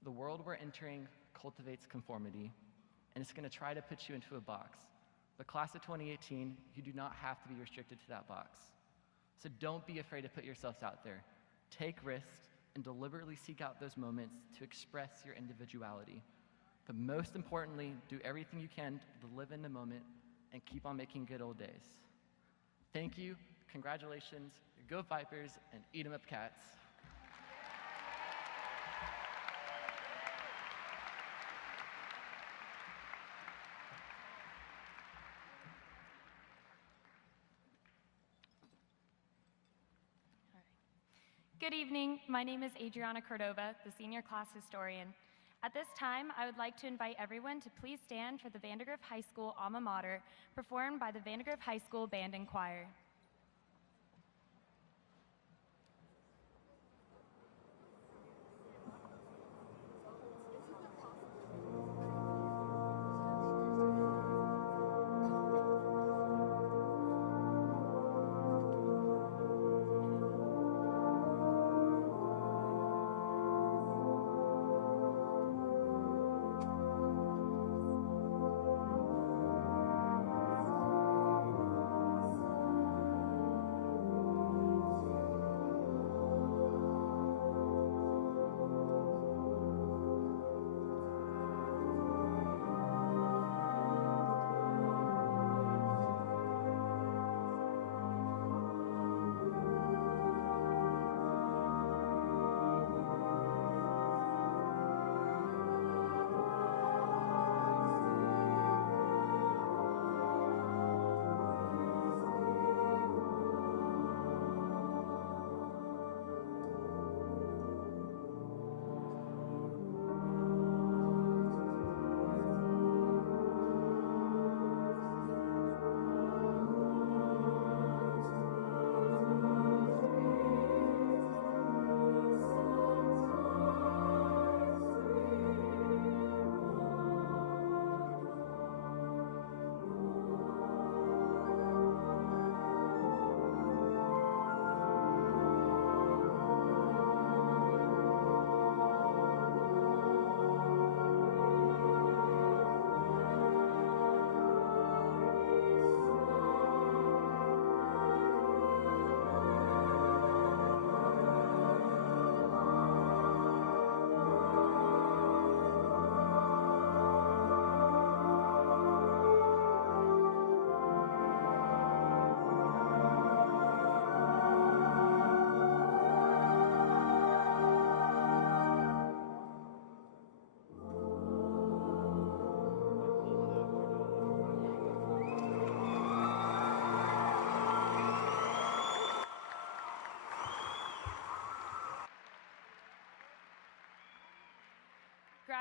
The world we're entering cultivates conformity, and it's going to try to put you into a box. The class of 2018, you do not have to be restricted to that box. So don't be afraid to put yourselves out there. Take risks and deliberately seek out those moments to express your individuality. But most importantly, do everything you can to live in the moment and keep on making good old days. Thank you, congratulations, go Vipers, and eat 'em up, cats. Good evening. My name is Adriana Cordova, the senior class historian. At this time, I would like to invite everyone to please stand for the Vandegrift High School alma mater, performed by the Vandegrift High School Band and Choir.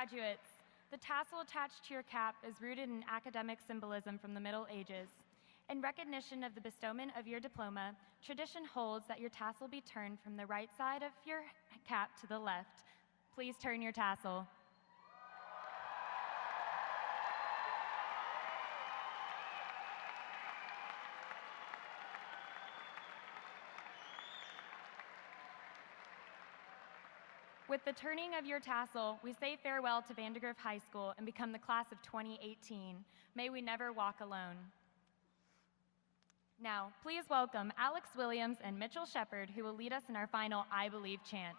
Graduates, the tassel attached to your cap is rooted in academic symbolism from the Middle Ages. In recognition of the bestowment of your diploma, tradition holds that your tassel be turned from the right side of your cap to the left. Please turn your tassel. With the turning of your tassel, we say farewell to Vandegrift High School and become the class of 2018. May we never walk alone. Now, please welcome Alex Williams and Mitchell Shepard, who will lead us in our final I Believe chant.